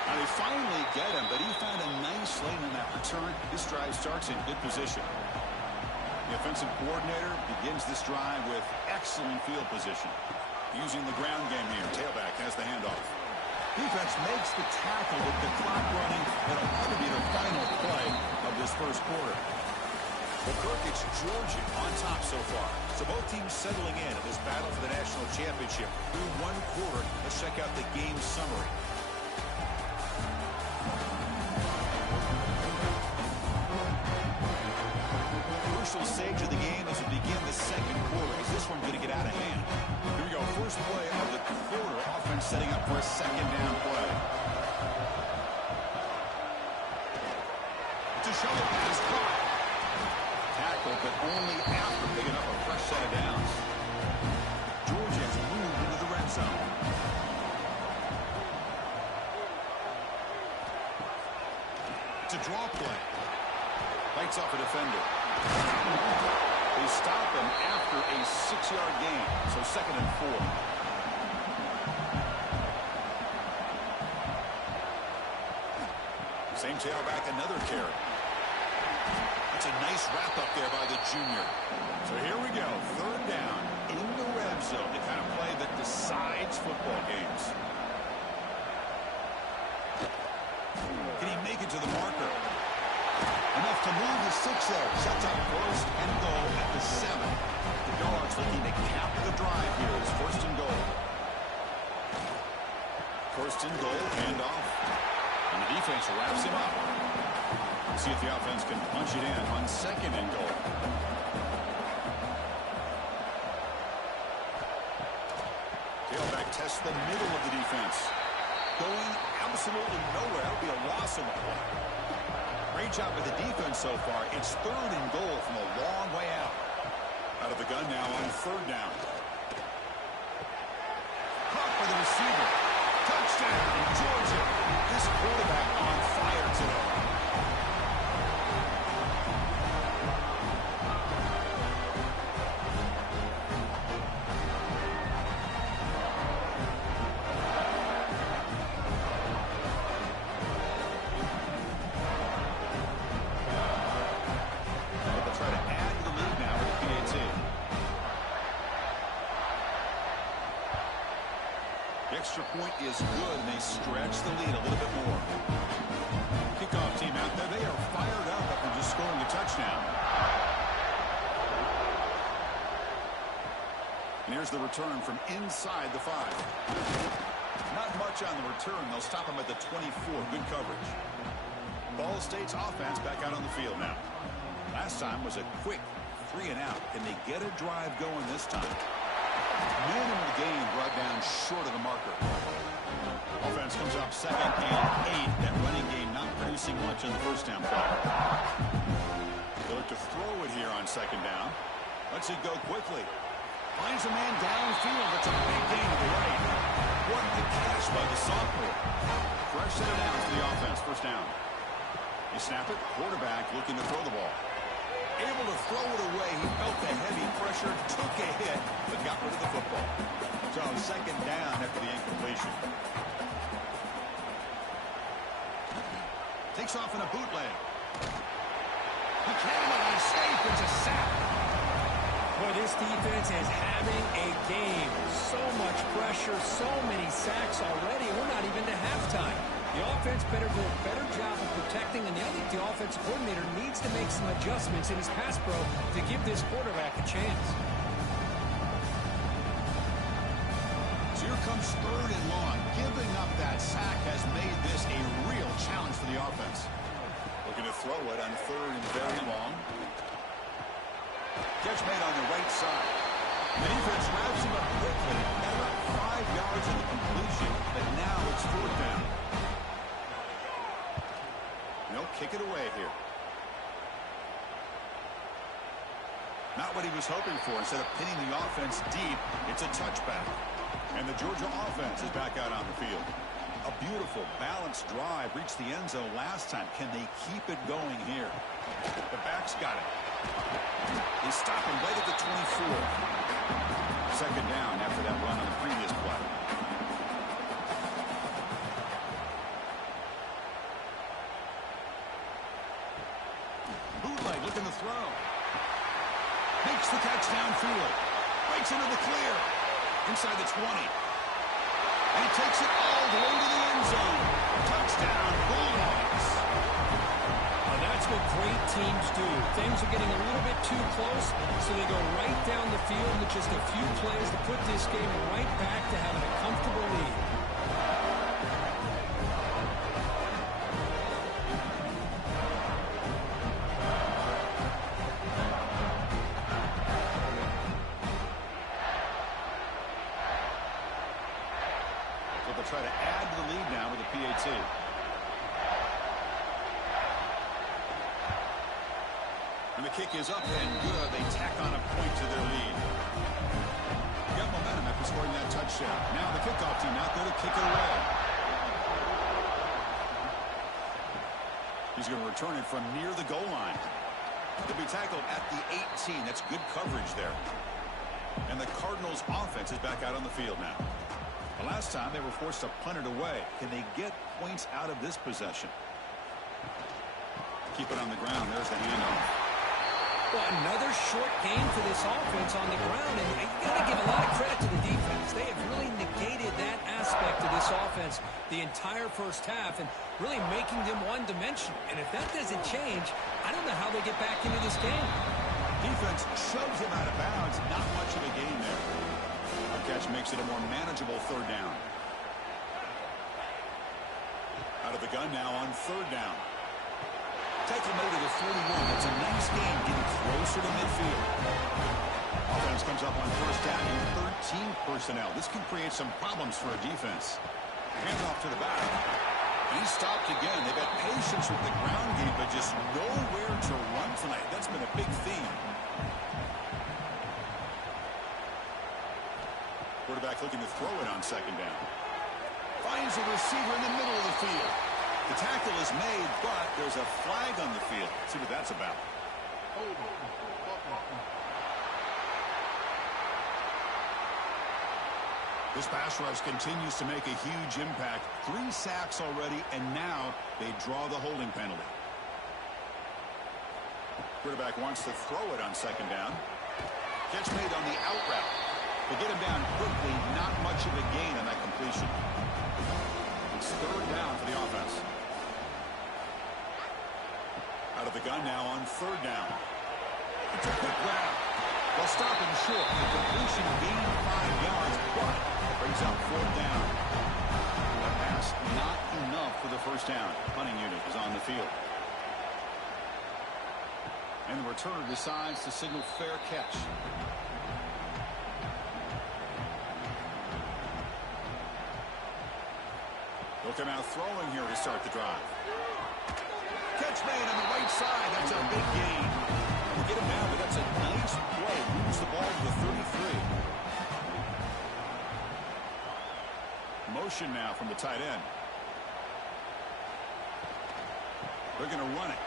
Now they finally get him, but he found a nice lane in that return. This drive starts in good position. The offensive coordinator begins this drive with excellent field position. Using the ground game here. Tailback has the handoff. Defense makes the tackle with the clock running. It'll probably be the final play of this first quarter. Well, Kirk, it's Georgia on top so far. So both teams settling in this battle for the national championship. Through one quarter, let's check out the game summary. Crucial stage of the game as we begin the second quarter. Is this one going to get out of hand? Here we go. First play of the quarter. Offense setting up for a second down play. To show the pass caught. Tackle, but only after picking up a fresh set of downs. Georgia has moved into the red zone. It's a draw play. Fights off a defender. They stop him after a 6-yard gain, so 2nd and 4. Same tailback, another carry. That's a nice wrap-up there by the junior. So here we go, 3rd down in the red zone, the kind of play that decides football games. Can he make it to the marker? Enough to move the 6 there. Sets up 1st and goal at the 7. The Dogs looking to cap the drive here. It's 1st and goal. 1st and goal, handoff. And the defense wraps him up. We'll see if the offense can punch it in on 2nd and goal. Tailback tests the middle of the defense. Going absolutely nowhere. That'll be a loss on the play. Great job with the defense so far. It's 3rd and goal from a long way out. Out of the gun now on 3rd down. Caught for the receiver. Touchdown, Georgia. This quarterback on fire today. Extra point is good, and they stretch the lead a little bit more. Kickoff team out there. They are fired up after just scoring a touchdown. And here's the return from inside the 5. Not much on the return. They'll stop him at the 24. Good coverage. Ball State's offense back out on the field now. Last time was a quick 3 and out. Can they get a drive going this time? Minimal gain brought down short of the marker. Offense comes up 2nd and 8. That running game not producing much on the first down play. They look to throw it here on 2nd down. Lets it go quickly. Finds a man downfield. That's a big gain to the right. What a catch by the sophomore. Fresh set of downs for the offense. First down. You snap it. Quarterback looking to throw the ball. Able to throw it away. He felt the heavy pressure, took a hit, but got rid of the football. So second down after the incompletion. Takes off in a bootleg. He can't even escape. It's a sack. Boy, this defense is having a game. So much pressure, so many sacks already. We're not even to halftime. The offense better do a better job of protecting, and I think the offensive coordinator needs to make some adjustments in his pass pro to give this quarterback a chance. So here comes third and long. Giving up that sack has made this a real challenge for the offense. Looking to throw it on third and very long. Catch made on the right side. The defense wraps him up quickly at about 5 yards in the completion, but now it's fourth down. They'll kick it away here. Not what he was hoping for. Instead of pinning the offense deep, it's a touchback. And the Georgia offense is back out on the field. A beautiful, balanced drive reached the end zone last time. Can they keep it going here? The back's got it. They stop him right at the 24. Second down after that run on the previous play. Bootleg looking to throw. Makes the catch downfield. Breaks into the clear. Inside the 20. And he takes it all the way to the end zone. Touchdown, Bulldogs. Well, that's what great teams do. Things are getting a little bit too close, so they go right down the field with just a few plays to put this game right back to having a comfortable lead. Try to add to the lead now with a PAT. And the kick is up and good. They tack on a point to their lead. Got momentum after scoring that touchdown. Now the kickoff team out there to kick it away. He's going to return it from near the goal line. He'll be tackled at the 18. That's good coverage there. And the Cardinals offense is back out on the field now. The last time they were forced to punt it away. Can they get points out of this possession? Keep it on the ground. There's the handoff. Well, another short game for this offense on the ground, and you got to give a lot of credit to the defense. They have really negated that aspect of this offense the entire first half and really making them one-dimensional. And if that doesn't change, I don't know how they get back into this game. Defense shoves them out of bounds. Not much of a game there. Catch makes it a more manageable third down. Out of the gun now on third down. Take him over to 41. It's a nice game getting closer to midfield. Offense comes up on first down in 13 personnel. This can create some problems for a defense. Hands off to the back. He stopped again. They've got patience with the ground game, but just nowhere to run tonight. That's been a big theme. Quarterback looking to throw it on second down. Finds a receiver in the middle of the field. The tackle is made, but there's a flag on the field. Let's see what that's about. This pass rush continues to make a huge impact. 3 sacks already, and now they draw the holding penalty. Quarterback wants to throw it on second down. Catch made on the out route. They get him down quickly, not much of a gain on that completion. It's third down for the offense. Out of the gun now on third down. It's a quick route. They'll stop him short. The completion gained 5 yards, but brings up fourth down. A pass not enough for the first down. Punting unit is on the field. And the returner decides to signal fair catch. They'll come out throwing here to start the drive. Catch made on the right side. That's a big gain. We'll get him down, but that's a nice play. Moves the ball to the 33. Motion now from the tight end. They're going to run it.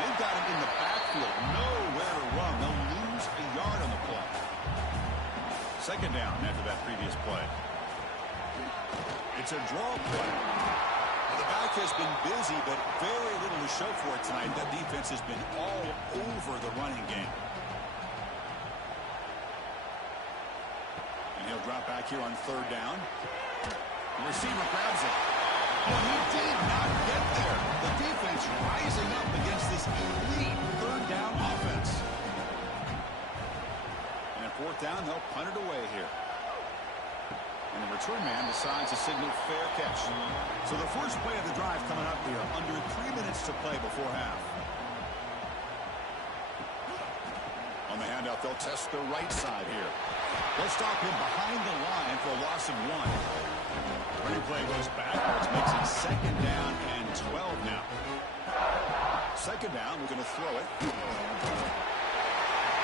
They've got him in the backfield. Nowhere to run. They'll lose a yard on the play. Second down after that previous play. It's a draw play. The back has been busy, but very little to show for it tonight. That defense has been all over the running game. And he'll drop back here on third down. The receiver grabs it. Oh, he did not get there. The defense rising up against this elite third down offense. And fourth down, they'll punt it away here. And the return man decides to signal fair catch. So the first play of the drive coming up here. Under 3 minutes to play before half. On the handout, they'll test the right side here. They'll stop him behind the line for a loss of 1. Running play goes backwards, makes it second down and 12 now. Second down, we're going to throw it.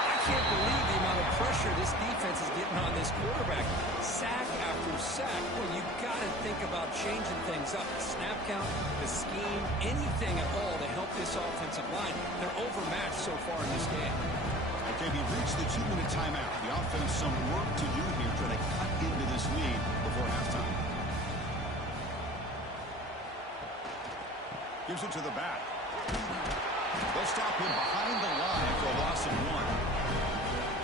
I can't believe the amount of pressure this defense is getting on this quarterback. Sack after sack. Well, you got to think about changing things up. The snap count, the scheme, anything at all to help this offensive line. They're overmatched so far in this game. Okay, we reached the 2-minute timeout. The offense some work to do here, trying to cut into this lead before halftime. Gives it to the back. They'll stop him behind the line for a loss of 1.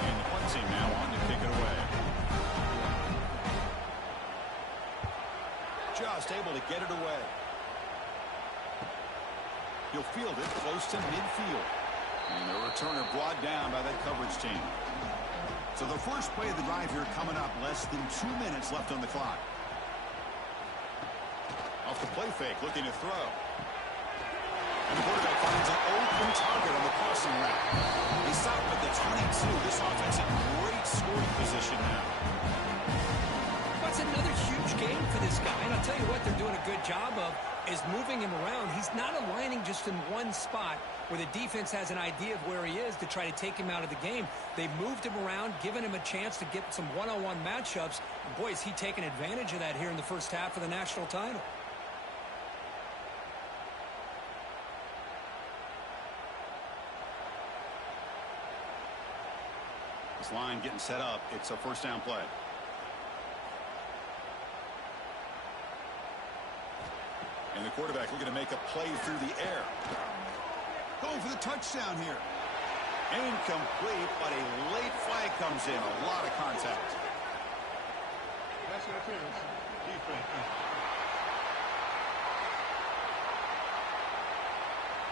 And the punt team now on to kick it away. Just able to get it away. He'll field it close to midfield. And the returner brought down by that coverage team. So the first play of the drive here coming up. Less than 2 minutes left on the clock. Off the play fake, looking to throw. And the quarterback finds an open target on the passing route. He's stopped at the 22. This offense in great scoring position now. That's another huge game for this guy. And I'll tell you what they're doing a good job of is moving him around. He's not aligning just in one spot where the defense has an idea of where he is to try to take him out of the game. They moved him around, given him a chance to get some one-on-one matchups. And boy, is he taking advantage of that here in the first half of the national title. This line getting set up. It's a first down play. And the quarterback looking to make a play through the air. Going for the touchdown here. Incomplete, but a late flag comes in. A lot of contact. That's what it is. Defense.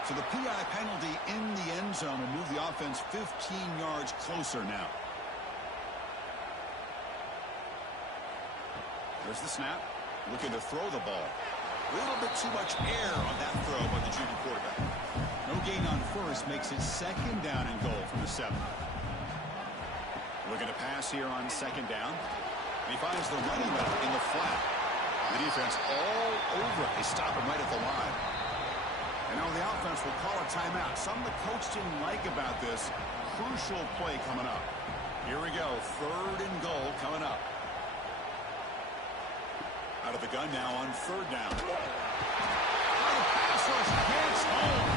So the PI penalty in the end zone will move the offense 15 yards closer now. There's the snap. Looking to throw the ball. A little bit too much air on that throw by the junior quarterback. No gain on first makes it second down and goal from the 7. Looking to pass here on second down. And he finds the running back in the flat. The defense all over it. They stop him right at the line. And now the offense will call a timeout. Something the coach didn't like about this. Crucial play coming up. Here we go. Third and goal coming up. Out of the gun now on third down. Oh, the pass rush gets home.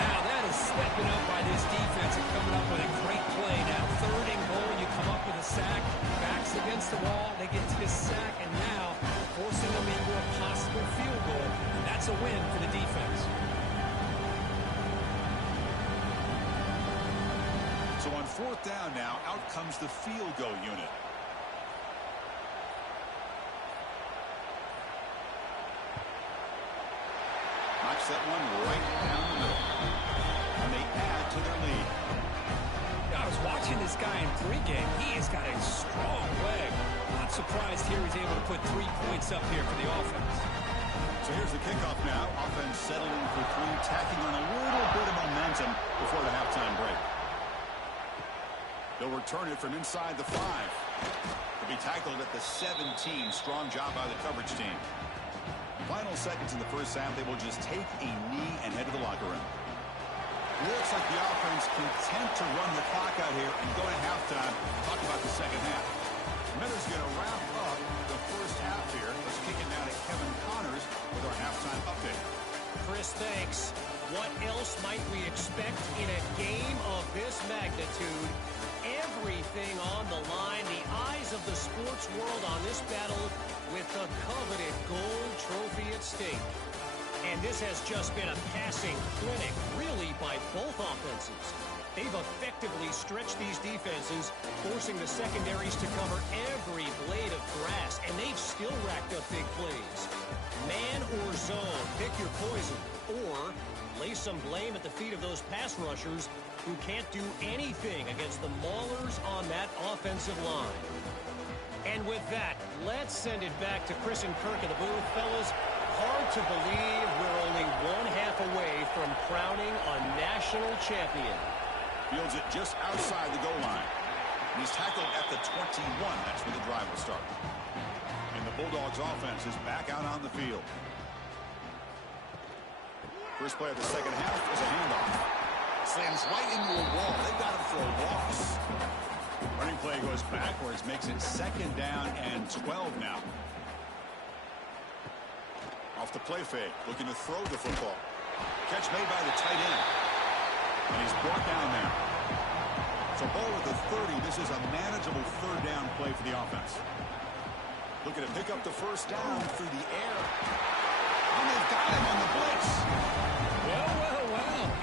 Now that is stepping up by this defense and coming up with a great play. Now third and goal, you come up with a sack. Backs against the wall. They get to the sack, and now forcing them into a possible field goal. And that's a win for the defense. So on fourth down now, out comes the field goal unit. Knocks that one right down the middle. And they add to their lead. I was watching this guy in pregame. He has got a strong leg. Not surprised here he's able to put 3 points up here for the offense. So here's the kickoff now. Offense settling for 3, tacking on a little bit of momentum before the halftime break. They'll return it from inside the 5. They'll be tackled at the 17. Strong job by the coverage team. Final seconds in the first half, they will just take a knee and head to the locker room. Looks like the offense content to run the clock out here and go to halftime. Talk about the second half. Miller's going to wrap up the first half here. Let's kick it now to Kevin Connors with our halftime update. Chris, thanks. What else might we expect in a game of this magnitude? Everything on the line, the eyes of the sports world on this battle with the coveted gold trophy at stake. And this has just been a passing clinic, really, by both offenses. They've effectively stretched these defenses, forcing the secondaries to cover every blade of grass, and they've still racked up big plays. Man or zone, pick your poison, or lay some blame at the feet of those pass rushers who can't do anything against the maulers on that offensive line. And with that, let's send it back to Chris and Kirk in the booth. Fellas, hard to believe we're only one half away from crowning a national champion. Fields it just outside the goal line. And he's tackled at the 21. That's where the drive will start. And the Bulldogs offense is back out on the field. First play of the second half is a handoff. Slams right into a wall. They've got him for a loss. Running play goes backwards, makes it second down and 12 now. Off the play fake, looking to throw the football. Catch made by the tight end. And he's brought down there. So ball at the 30. This is a manageable third down play for the offense. Looking to pick up the first down through the air. And they've got him on the blitz. Well.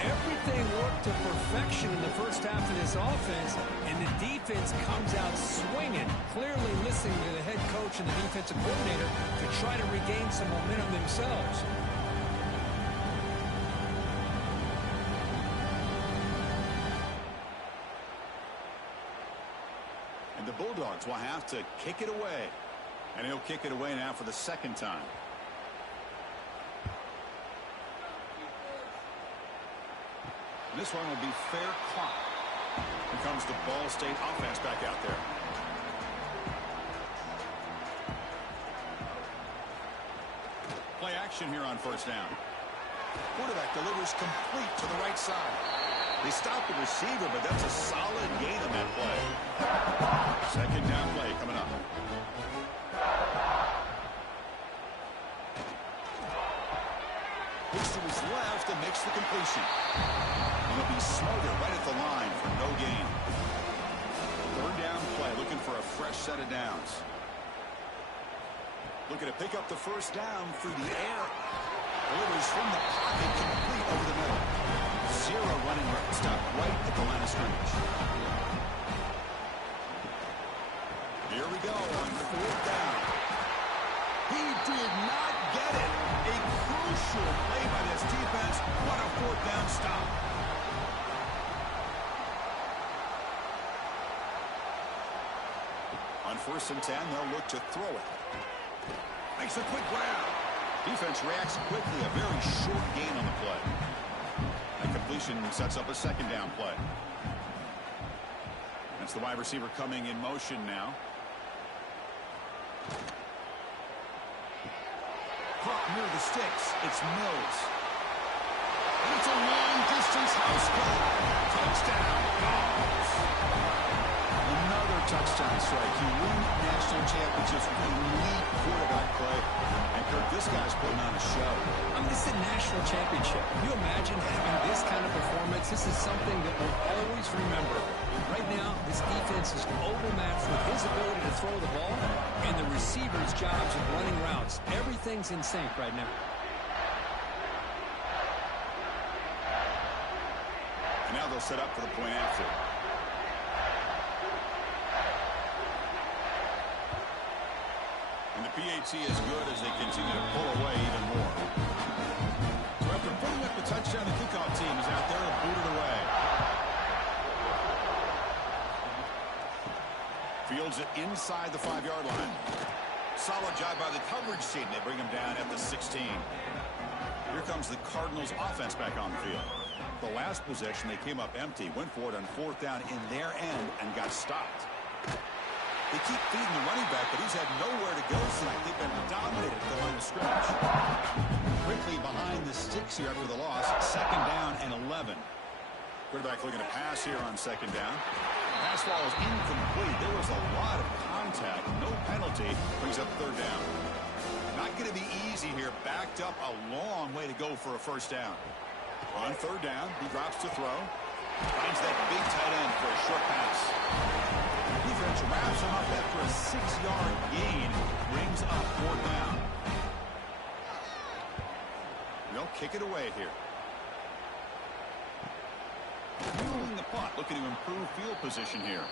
Everything worked to perfection in the first half of this offense, and the defense comes out swinging, clearly listening to the head coach and the defensive coordinator to try to regain some momentum themselves. And the Bulldogs will have to kick it away. And he'll kick it away now for the second time. This one will be fair caught. Here comes the Ball State offense back out there. Play action here on first down. Quarterback delivers complete to the right side. They stop the receiver, but that's a solid gain on that play. Second down play coming up. Looks to his left and makes the completion. And he'll be smothered right at the line for no gain. Third down play, looking for a fresh set of downs. Looking to pick up the first down through the air. Delivers from the pocket, complete over the middle. Zero running stop right at the line of scrimmage. Here we go on fourth down. He did not get it. A crucial play by this defense. What a fourth down stop. On 1st and 10, they'll look to throw it. Makes a quick grab. Defense reacts quickly. A very short gain on the play. And completion sets up a second down play. That's the wide receiver coming in motion now. Caught near the sticks. It's Mills. And it's a long-distance house call. Touchdown, Dogs. Another touchdown strike. You win national championships with elite quarterback play. And Kirk, this guy's putting on a show. I mean, this is a national championship. Can you imagine having this kind of performance? This is something that we'll always remember. Right now, this defense is overmatched with his ability to throw the ball and the receiver's jobs of running routes. Everything's in sync right now. And now they'll set up for the point after. And the PAT is good as they continue to pull away even more. So after putting up the touchdown, the kickoff team is out there to boot it away. Fields it inside the 5-yard line. Solid job by the coverage team. They bring him down at the 16. Here comes the Cardinals offense back on the field. The last possession, they came up empty, went for it on fourth down in their end and got stopped. They keep feeding the running back, but he's had nowhere to go tonight. They've been dominated at the line of scrimmage. Quickly behind the sticks here after the loss. Second down and 11. Quarterback looking to pass here on second down. Pass ball is incomplete. There was a lot of contact. No penalty. Brings up third down. Not going to be easy here. Backed up a long way to go for a first down. On third down, he drops to throw. Finds that big tight end for a short pass. Defense wraps him up after a 6-yard gain. Brings up fourth down. They'll kick it away here. Moving the punt, looking to improve field position here.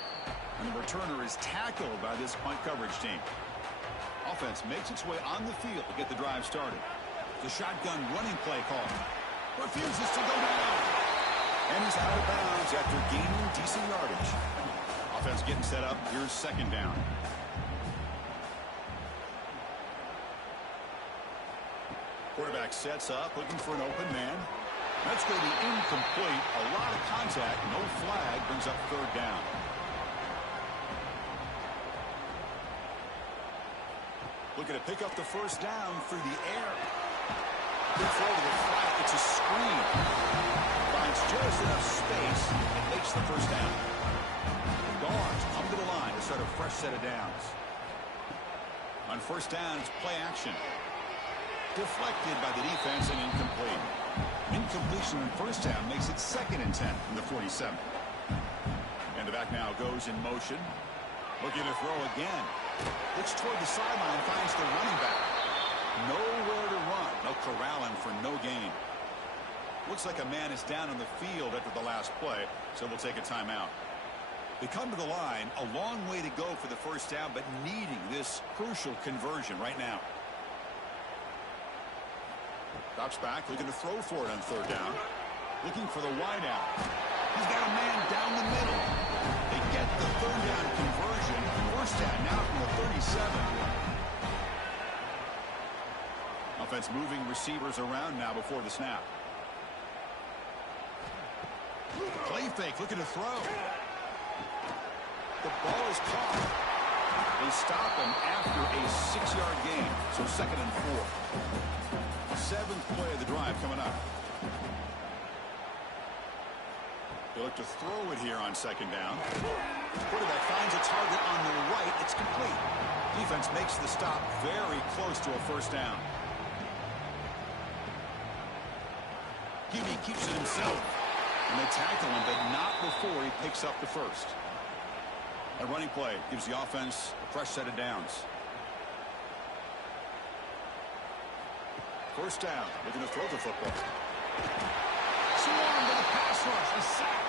And the returner is tackled by this punt coverage team. Offense makes its way on the field to get the drive started. The shotgun running play call. Refuses to go down. And he's out of bounds after gaining decent yardage. Offense getting set up. Here's second down. Quarterback sets up, looking for an open man. That's going to be incomplete. A lot of contact. No flag. Brings up third down. Looking to pick up the first down through the air. Good throw to the flat. It's a screen. Finds just enough space and makes the first down. The guards come to the line to start a fresh set of downs. On first down, it's play action. Deflected by the defense and incomplete. Incompletion on first down makes it 2nd and 10 from the 47. And the back now goes in motion. Looking to throw again. Looks toward the sideline, finds the running back. Nowhere to run. They'll corral him for no gain. Looks like a man is down on the field after the last play, so we'll take a timeout. They come to the line, a long way to go for the first down, but needing this crucial conversion right now. Drops back, looking to throw for it on third down. Looking for the wide out. He's got a man down the middle. They get the third down conversion. First down now from the 37. Offense moving receivers around now before the snap. Play fake, looking to throw. The ball is caught. They stop him after a 6-yard gain, so 2nd and 4. 7th play of the drive coming up. They look to throw it here on second down. Quarterback finds a target on the right. It's complete. Defense makes the stop very close to a first down. Hebe keeps it himself. And they tackle him, but not before he picks up the first. A running play gives the offense a fresh set of downs. First down, looking to throw the football. Swarmed with a pass rush, a sack.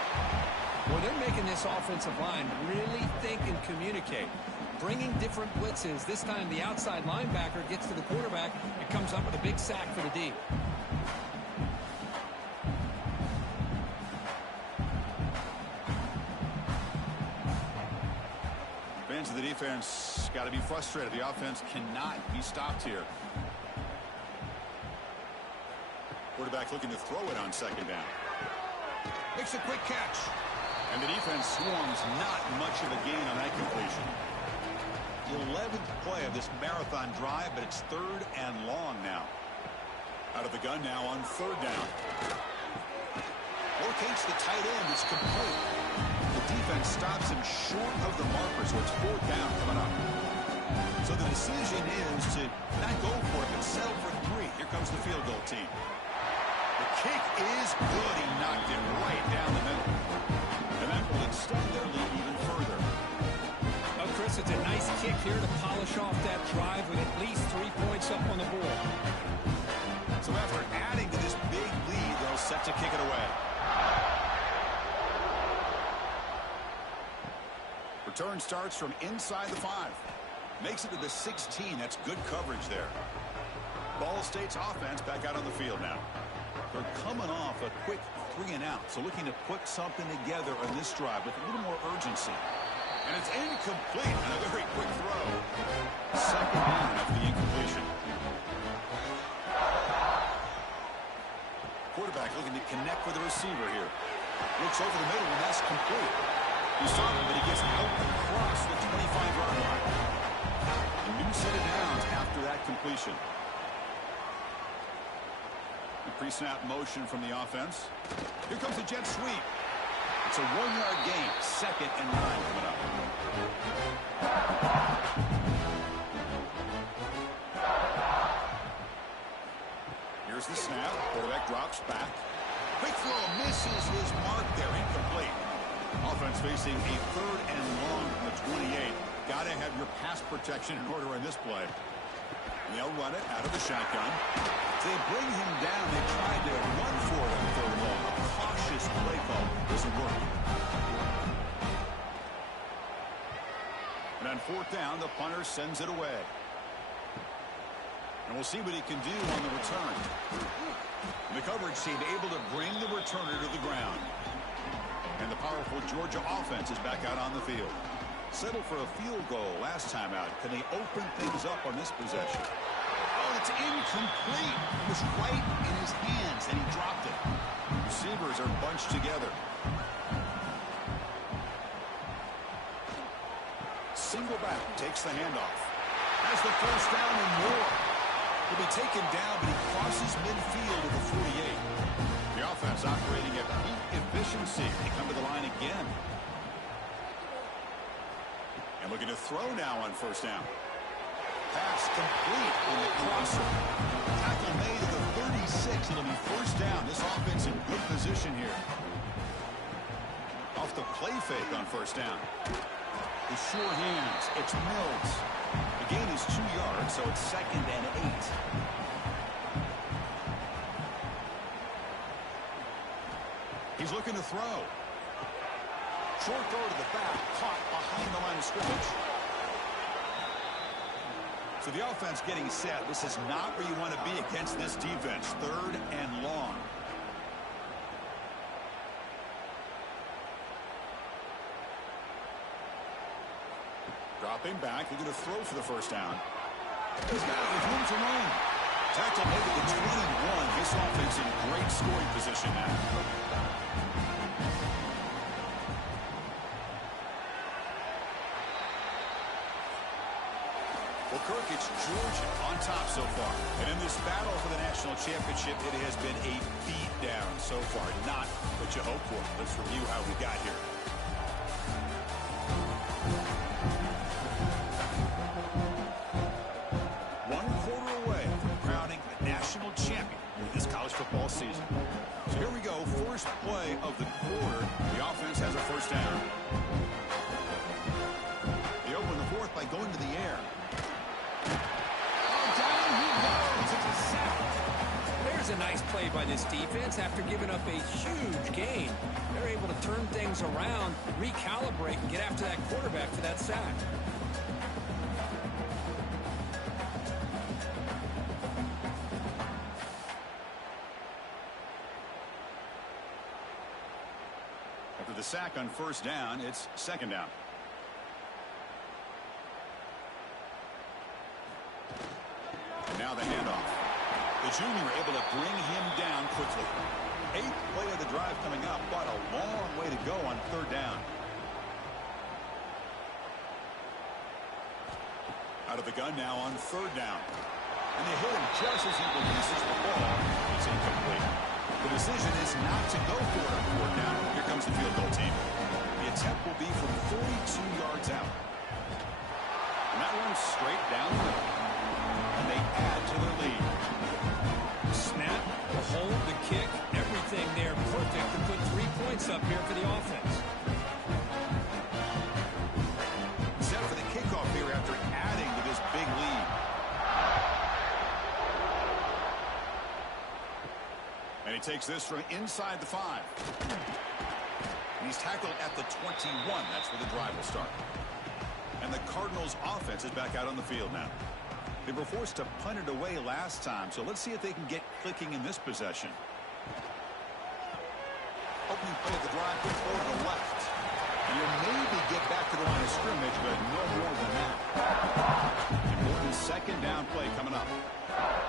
Well, they're making this offensive line really think and communicate. Bringing different blitzes. This time the outside linebacker gets to the quarterback and comes up with a big sack for the D. Fans of the defense got to be frustrated. The offense cannot be stopped here. Quarterback looking to throw it on second down. Makes a quick catch. And the defense swarms not much of a gain on that completion. The 11th play of this marathon drive, but it's 3rd and long now. Out of the gun now on third down. Locates the tight end. It's complete. The defense stops him short of the marker, so it's 4th down coming up. So the decision is to not go for it, but settle for 3. Here comes the field goal team. The kick is good. He knocked it right down the middle. And that will extend their lead even further. Oh, Chris, it's a nice kick here to polish off that drive with at least 3 points up on the board. So after adding to this big lead, they'll set to kick it away. Return starts from inside the 5. Makes it to the 16. That's good coverage there. Ball State's offense back out on the field now. They're coming off a quick 3 and out, so looking to put something together on this drive with a little more urgency. And it's incomplete on a very quick throw. Second down after the incompletion. Quarterback looking to connect with the receiver here. Looks over the middle, and that's complete. He saw him, but he gets out across the 25-yard line. A new set of downs after that completion. Pre-snap motion from the offense. Here comes the jet sweep. It's a 1-yard gain. 2nd and 9 coming up. Here's the snap. Quarterback drops back. Quick throw misses his mark there. Incomplete. Offense facing a 3rd and long from the 28. Got to have your pass protection in order in this play. And they'll run it out of the shotgun. They bring him down. They tried to run for it on 3rd and long. A cautious play call doesn't work. And on 4th down, the punter sends it away. And we'll see what he can do on the return. And the coverage team able to bring the returner to the ground. And the powerful Georgia offense is back out on the field. Settled for a field goal last time out. Can they open things up on this possession? Oh, it's incomplete. It was right in his hands, and he dropped it. Receivers are bunched together. Single back takes the handoff. Has the first down and more. He'll be taken down, but he crosses midfield at the 48. The offense operating at peak efficiency. They come to the line again. And looking to throw now on 1st down. Pass complete in the crosser. Tackle made at the 36. It'll be 1st down. This offense in good position here. Off the play fake on 1st down. The sure hands. It's Mills. The gain is 2 yards, so it's 2nd and 8. He's looking to throw. Short throw to the back, caught behind the line of scrimmage. So the offense getting set. This is not where you want to be against this defense. 3rd and long. Dropping back, looking to throw for the 1st down. He's got it with room to run. Tackle made at the 21. This offense in great scoring position now. Well, Kirk, it's Georgia on top so far. And in this battle for the national championship, it has been a beatdown so far. Not what you hope for. Let's review how we got here. One quarter away from crowning a national champion in this college football season. So here we go. First play of the quarter. The offense has a 1st down. They open the 4th by going to the air. There's a nice play by this defense. After giving up a huge gain, they're able to turn things around, recalibrate, and get after that quarterback for that sack. After the sack on 1st down, it's 2nd down. And now the handoff. The junior able to bring him down quickly. 8th play of the drive coming up, but a long way to go on 3rd down. Out of the gun now on 3rd down. And they hit him just as he releases the ball. It's incomplete. The decision is not to go for it on 4th down. Here comes the field goal team. The attempt will be from 42 yards out. And that one's straight down the middle. And they add to their lead. Snap, the hold, the kick, everything there perfect to put 3 points up here for the offense. Set for the kickoff here after adding to this big lead. And he takes this from inside the 5. And he's tackled at the 21. That's where the drive will start. And the Cardinals offense is back out on the field now. They were forced to punt it away last time, so let's see if they can get clicking in this possession. Opening play of the drive, quick throw to the left. And you'll maybe get back to the line of scrimmage, but no more than that. Important 2nd down play coming up.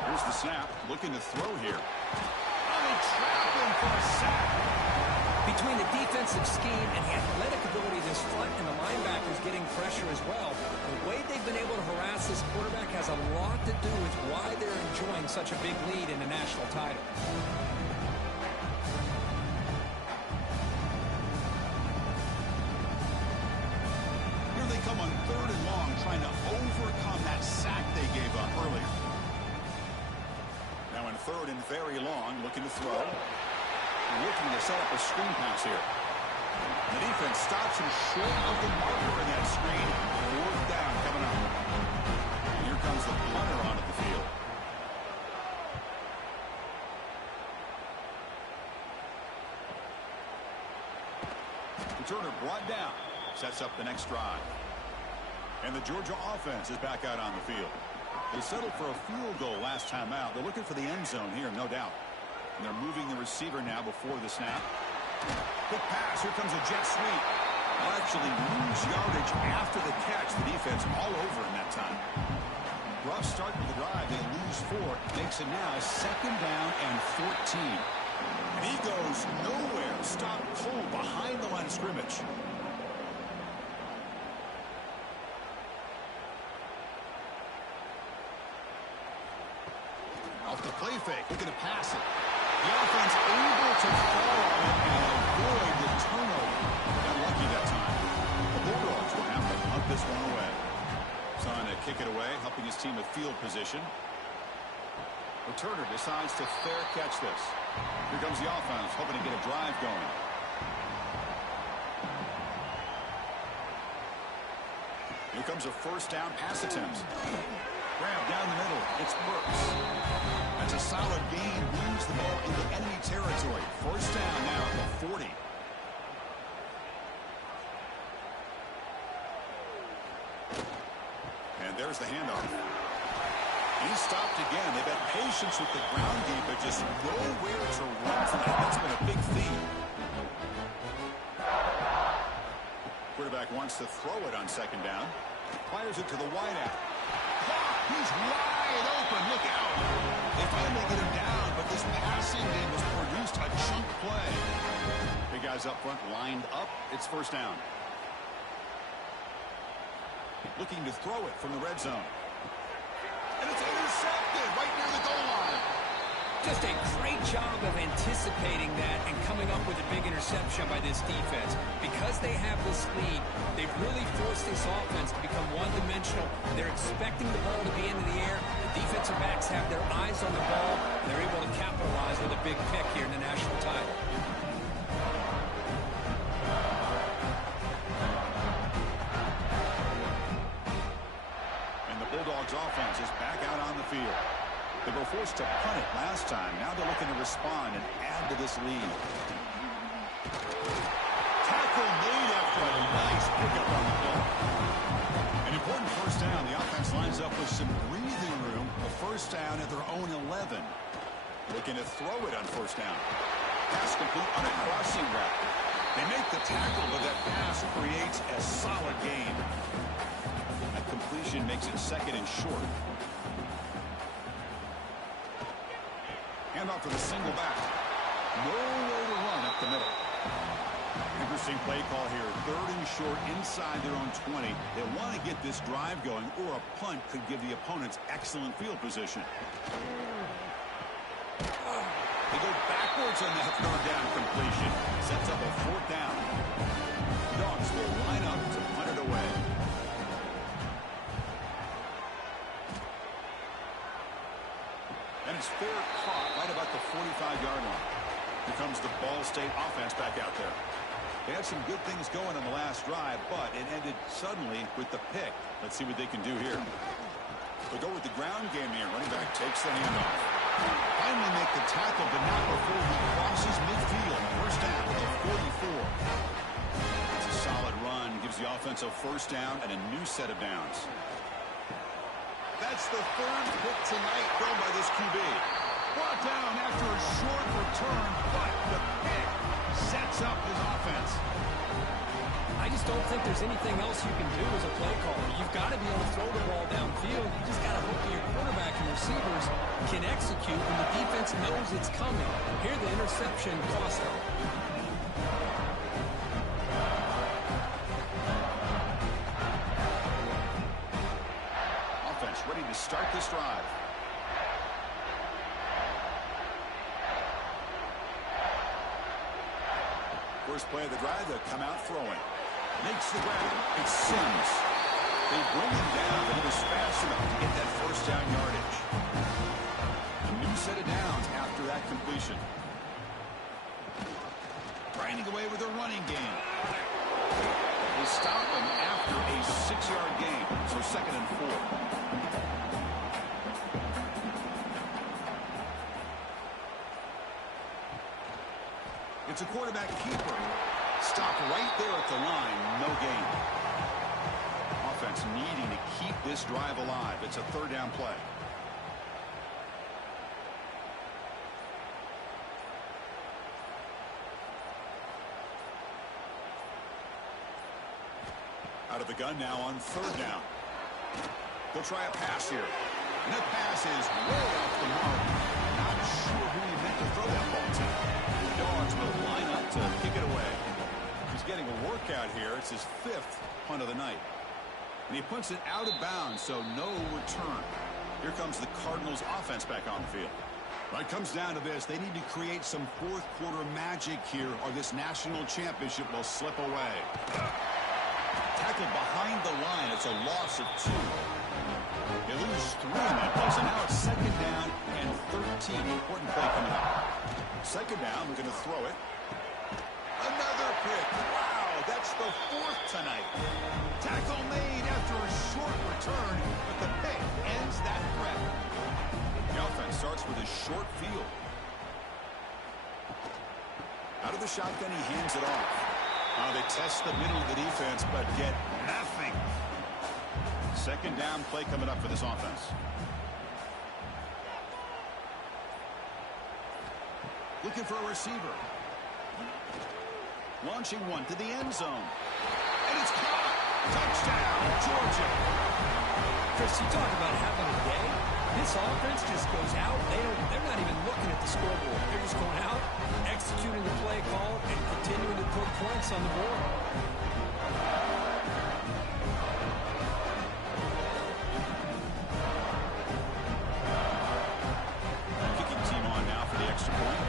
Here's the snap, looking to throw here. Oh, they trap him for a sack. Between the defensive scheme and the athletic ability of this front and the linebackers getting pressure as well, the way they've been able to harass this quarterback has a lot to do with why they're enjoying such a big lead in the national title. Here they come on 3rd and long, trying to overcome that sack they gave up earlier. Now in 3rd and very long, looking to throw. looking to set up a screen pass here. The defense stops him short of the marker in that screen. Fourth down coming up. And here comes the punter onto the field. Returner brought down. Sets up the next drive. And the Georgia offense is back out on the field. They settled for a field goal last time out. They're looking for the end zone here, no doubt. And they're moving the receiver now before the snap. Quick pass. Here comes a jet sweep. They'll actually lose yardage after the catch. The defense all over in that time. Rough start to the drive. They lose 4. Makes it now 2nd down and 14. And he goes nowhere. Stopped cold behind the line of scrimmage. Off the play fake. Looking to pass it. The offense able to fall on it and avoid the turnover. Got lucky that time. The Bulldogs will have to punt this one away. Trying to kick it away, helping his team with field position. Returner decides to fair catch this. Here comes the offense, hoping to get a drive going. Here comes a first down pass attempt. Grab down the middle. It's Burks. That's a solid gain. Moves the ball into enemy territory. First down now at the 40. And there's the handoff. He's stopped again. They've had patience with the ground game, but just nowhere to run tonight. That's been a big theme. Quarterback wants to throw it on 2nd down. Fires it to the wideout. He's wide open. Look out. They finally get him down, but this passing game has produced a chunk play. Big guys up front lined up. It's first down. Looking to throw it from the red zone. And it's intercepted right near the goal line. Just a great job of anticipating that and coming up with a big interception by this defense. Because they have this lead, they've really forced this offense to become one-dimensional. They're expecting the ball to be into the air. The defensive backs have their eyes on the ball. They're able to capitalize with a big pick here in the national title. And the Bulldogs offense is back out on the field. They were forced to punt it last time. Now they're looking to respond and add to this lead. Tackle made after a nice pickup on the ball. An important first down. The offense lines up with some breathing room. A first down at their own 11. Looking to throw it on first down. Pass complete on a crossing route. They make the tackle, but that pass creates a solid gain. That completion makes it 2nd and short. Handoff to the single back. Nowhere to run up the middle. Interesting play call here. 3rd and short inside their own 20. They want to get this drive going, or a punt could give the opponents excellent field position. They go backwards on that 3rd down completion. Sets up a 4th down. Dogs will line up to punt it away. And it's fair caught right about the 45-yard line. Here comes the Ball State offense back out there. They had some good things going on the last drive, but it ended suddenly with the pick. Let's see what they can do here. They go with the ground game here. Running back takes the handoff. Finally make the tackle, but not before he crosses midfield. First down at the 44. It's a solid run. Gives the offense a first down and a new set of downs. That's the 3rd pick tonight thrown by this QB. Brought down after a short return, but the pick sets up his offense. I just don't think there's anything else you can do as a play caller. You've got to be able to throw the ball downfield. You just got to hope that your quarterback and receivers can execute when the defense knows it's coming. Here the interception cost them. Offense ready to start this drive. First play of the drive, they'll come out throwing. Makes the grab. It's Sims. They bring him down, but he was fast enough to get that first down yardage. A new set of downs after that completion. gain. They stop him after a 6-yard gain, so 2nd and 4. It's a quarterback keeper. Stop right there at the line. No gain. Offense needing to keep this drive alive. It's a 3rd down play. Out of the gun now on 3rd down. They'll try a pass here. And that pass is way off the mark. Not sure who he meant to throw that ball to. The Dogs will line up to kick it away. He's getting a workout here. It's his 5th punt of the night. And he punts it out of bounds, so no return. Here comes the Cardinals offense back on the field. Well, it comes down to this. They need to create some 4th quarter magic here, or this national championship will slip away. Tackled behind the line. It's a loss of 2. They lose 3 in that play, so now it's 2nd down and 13. Important play coming up. 2nd down, we're going to throw it. Another pick. Wow, that's the 4th tonight. Tackle made after a short return, but the pick ends that threat. The offense starts with a short field. Out of the shotgun, he hands it off. They test the middle of the defense, but get nothing. 2nd down play coming up for this offense. Looking for a receiver. Launching one to the end zone. And it's caught. Touchdown, Georgia. Chris, you talk about having a day. This offense just goes out. They're not even looking at the scoreboard. They're just going out, executing the play call, and continuing to put points on the board. Kicking team on now for the extra point.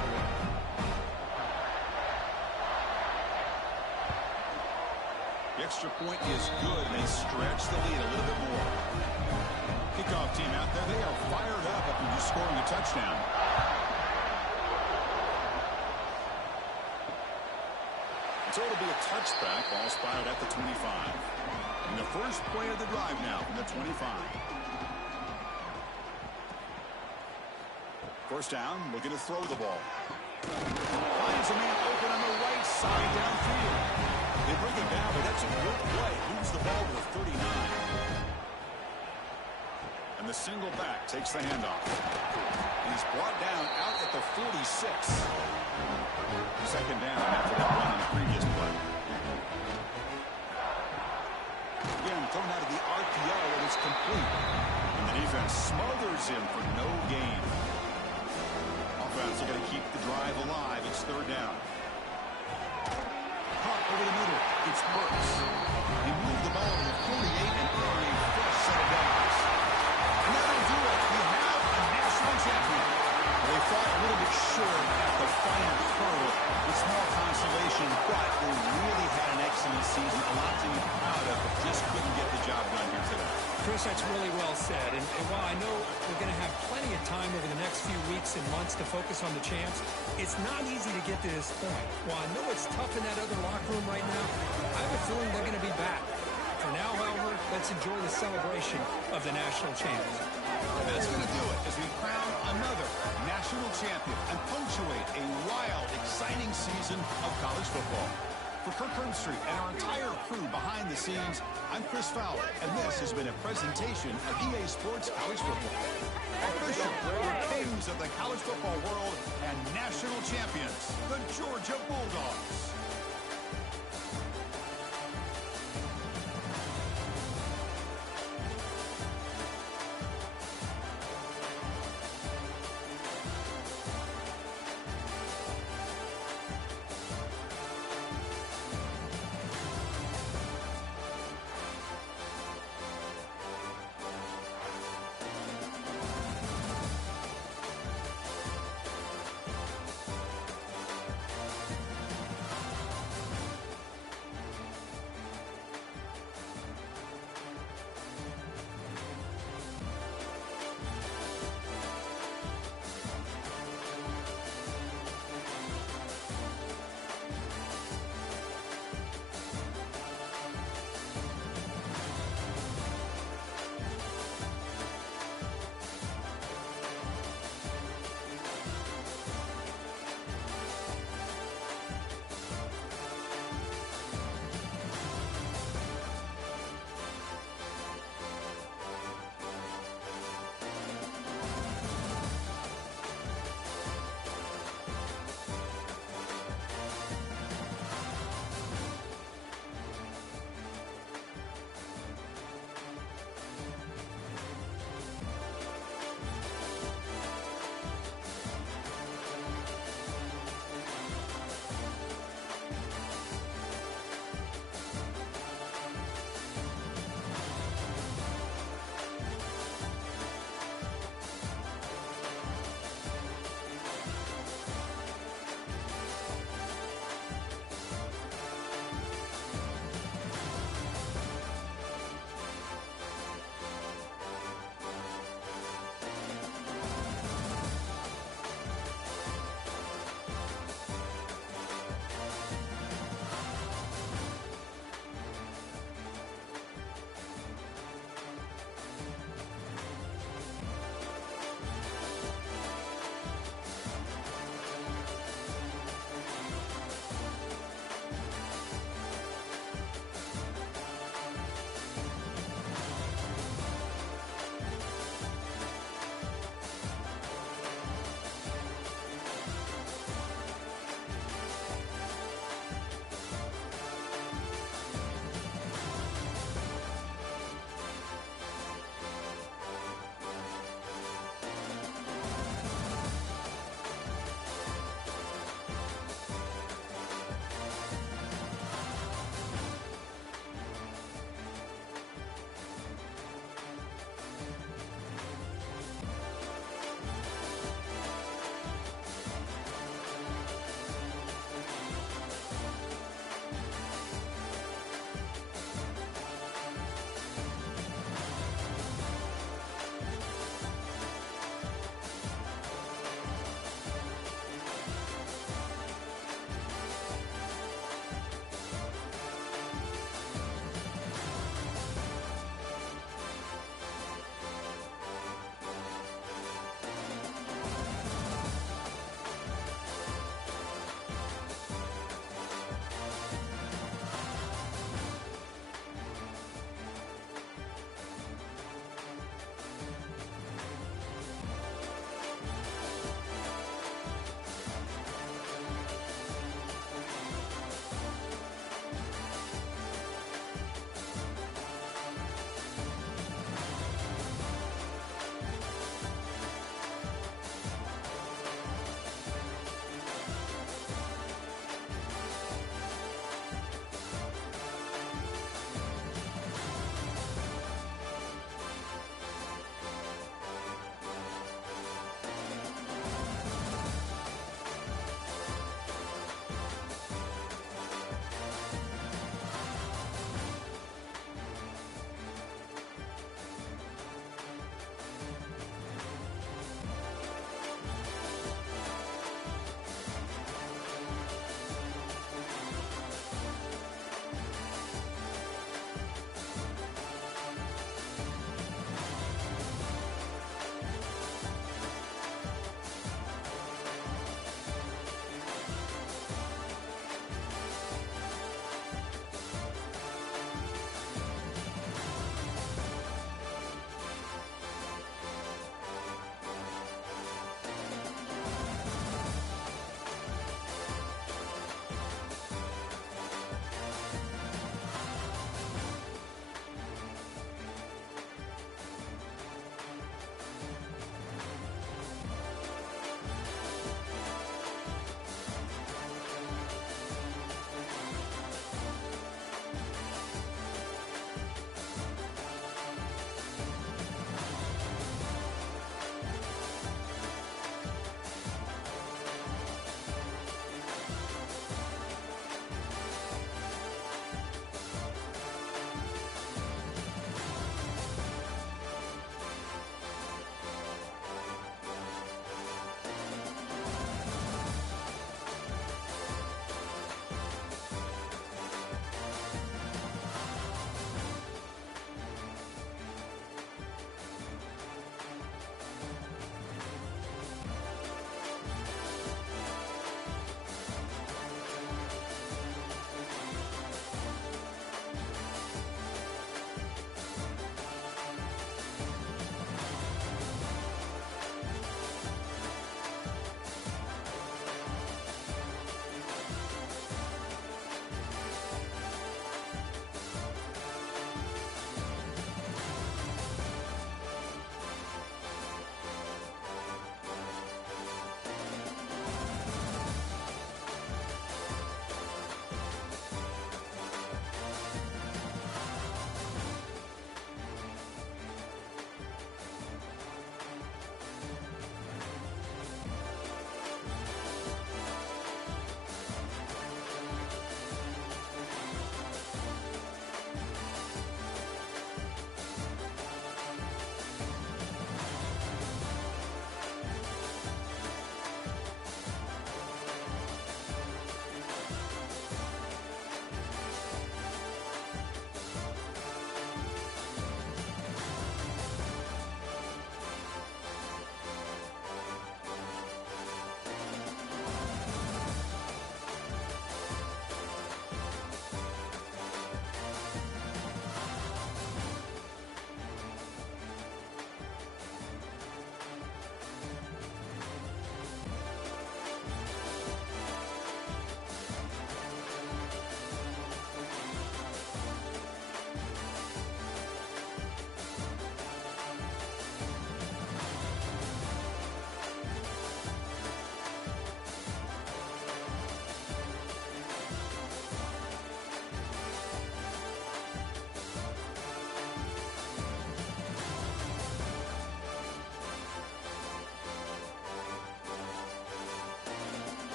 The extra point is good, and they stretch the lead a little bit more. Kickoff team out there, they are fired up after just scoring a touchdown. So it'll be a touchback. Ball spotted at the 25. And the first play of the drive now from the 25. First down, looking to throw the ball. Finds a man open on the right side downfield. They bring him down, but that's a good play. Moves the ball to the 39. And the single back takes the handoff. And he's brought down out at the 46. 2nd down after that run on the previous play. Again, thrown out of the RPO, and it's complete. And the defense smothers him for no gain. Offense are going to keep the drive alive. It's 3rd down. Caught over the middle. It's Burks. He moved the ball to the 48 and earned a fresh set of downs. And that'll do it. We have a national champion. They fought a little bit short at the final hurdle with small consolation, but they really had an excellent season. A lot to be proud of, but just couldn't get the job done here today. Chris, that's really well said. And while I know we're going to have plenty of time over the next few weeks and months to focus on the champs, it's not easy to get to this point. While I know it's tough in that other locker room right now, I have a feeling they're going to be back. For now, however, let's enjoy the celebration of the national champs. And that's going to do it as we crown another national champion and punctuate a wild, exciting season of college football. For Kirk Herbstreit and our entire crew behind the scenes, I'm Chris Fowler, and this has been a presentation of EA Sports College Football. Official kings of the college football world and national champions, the Georgia Bulldogs.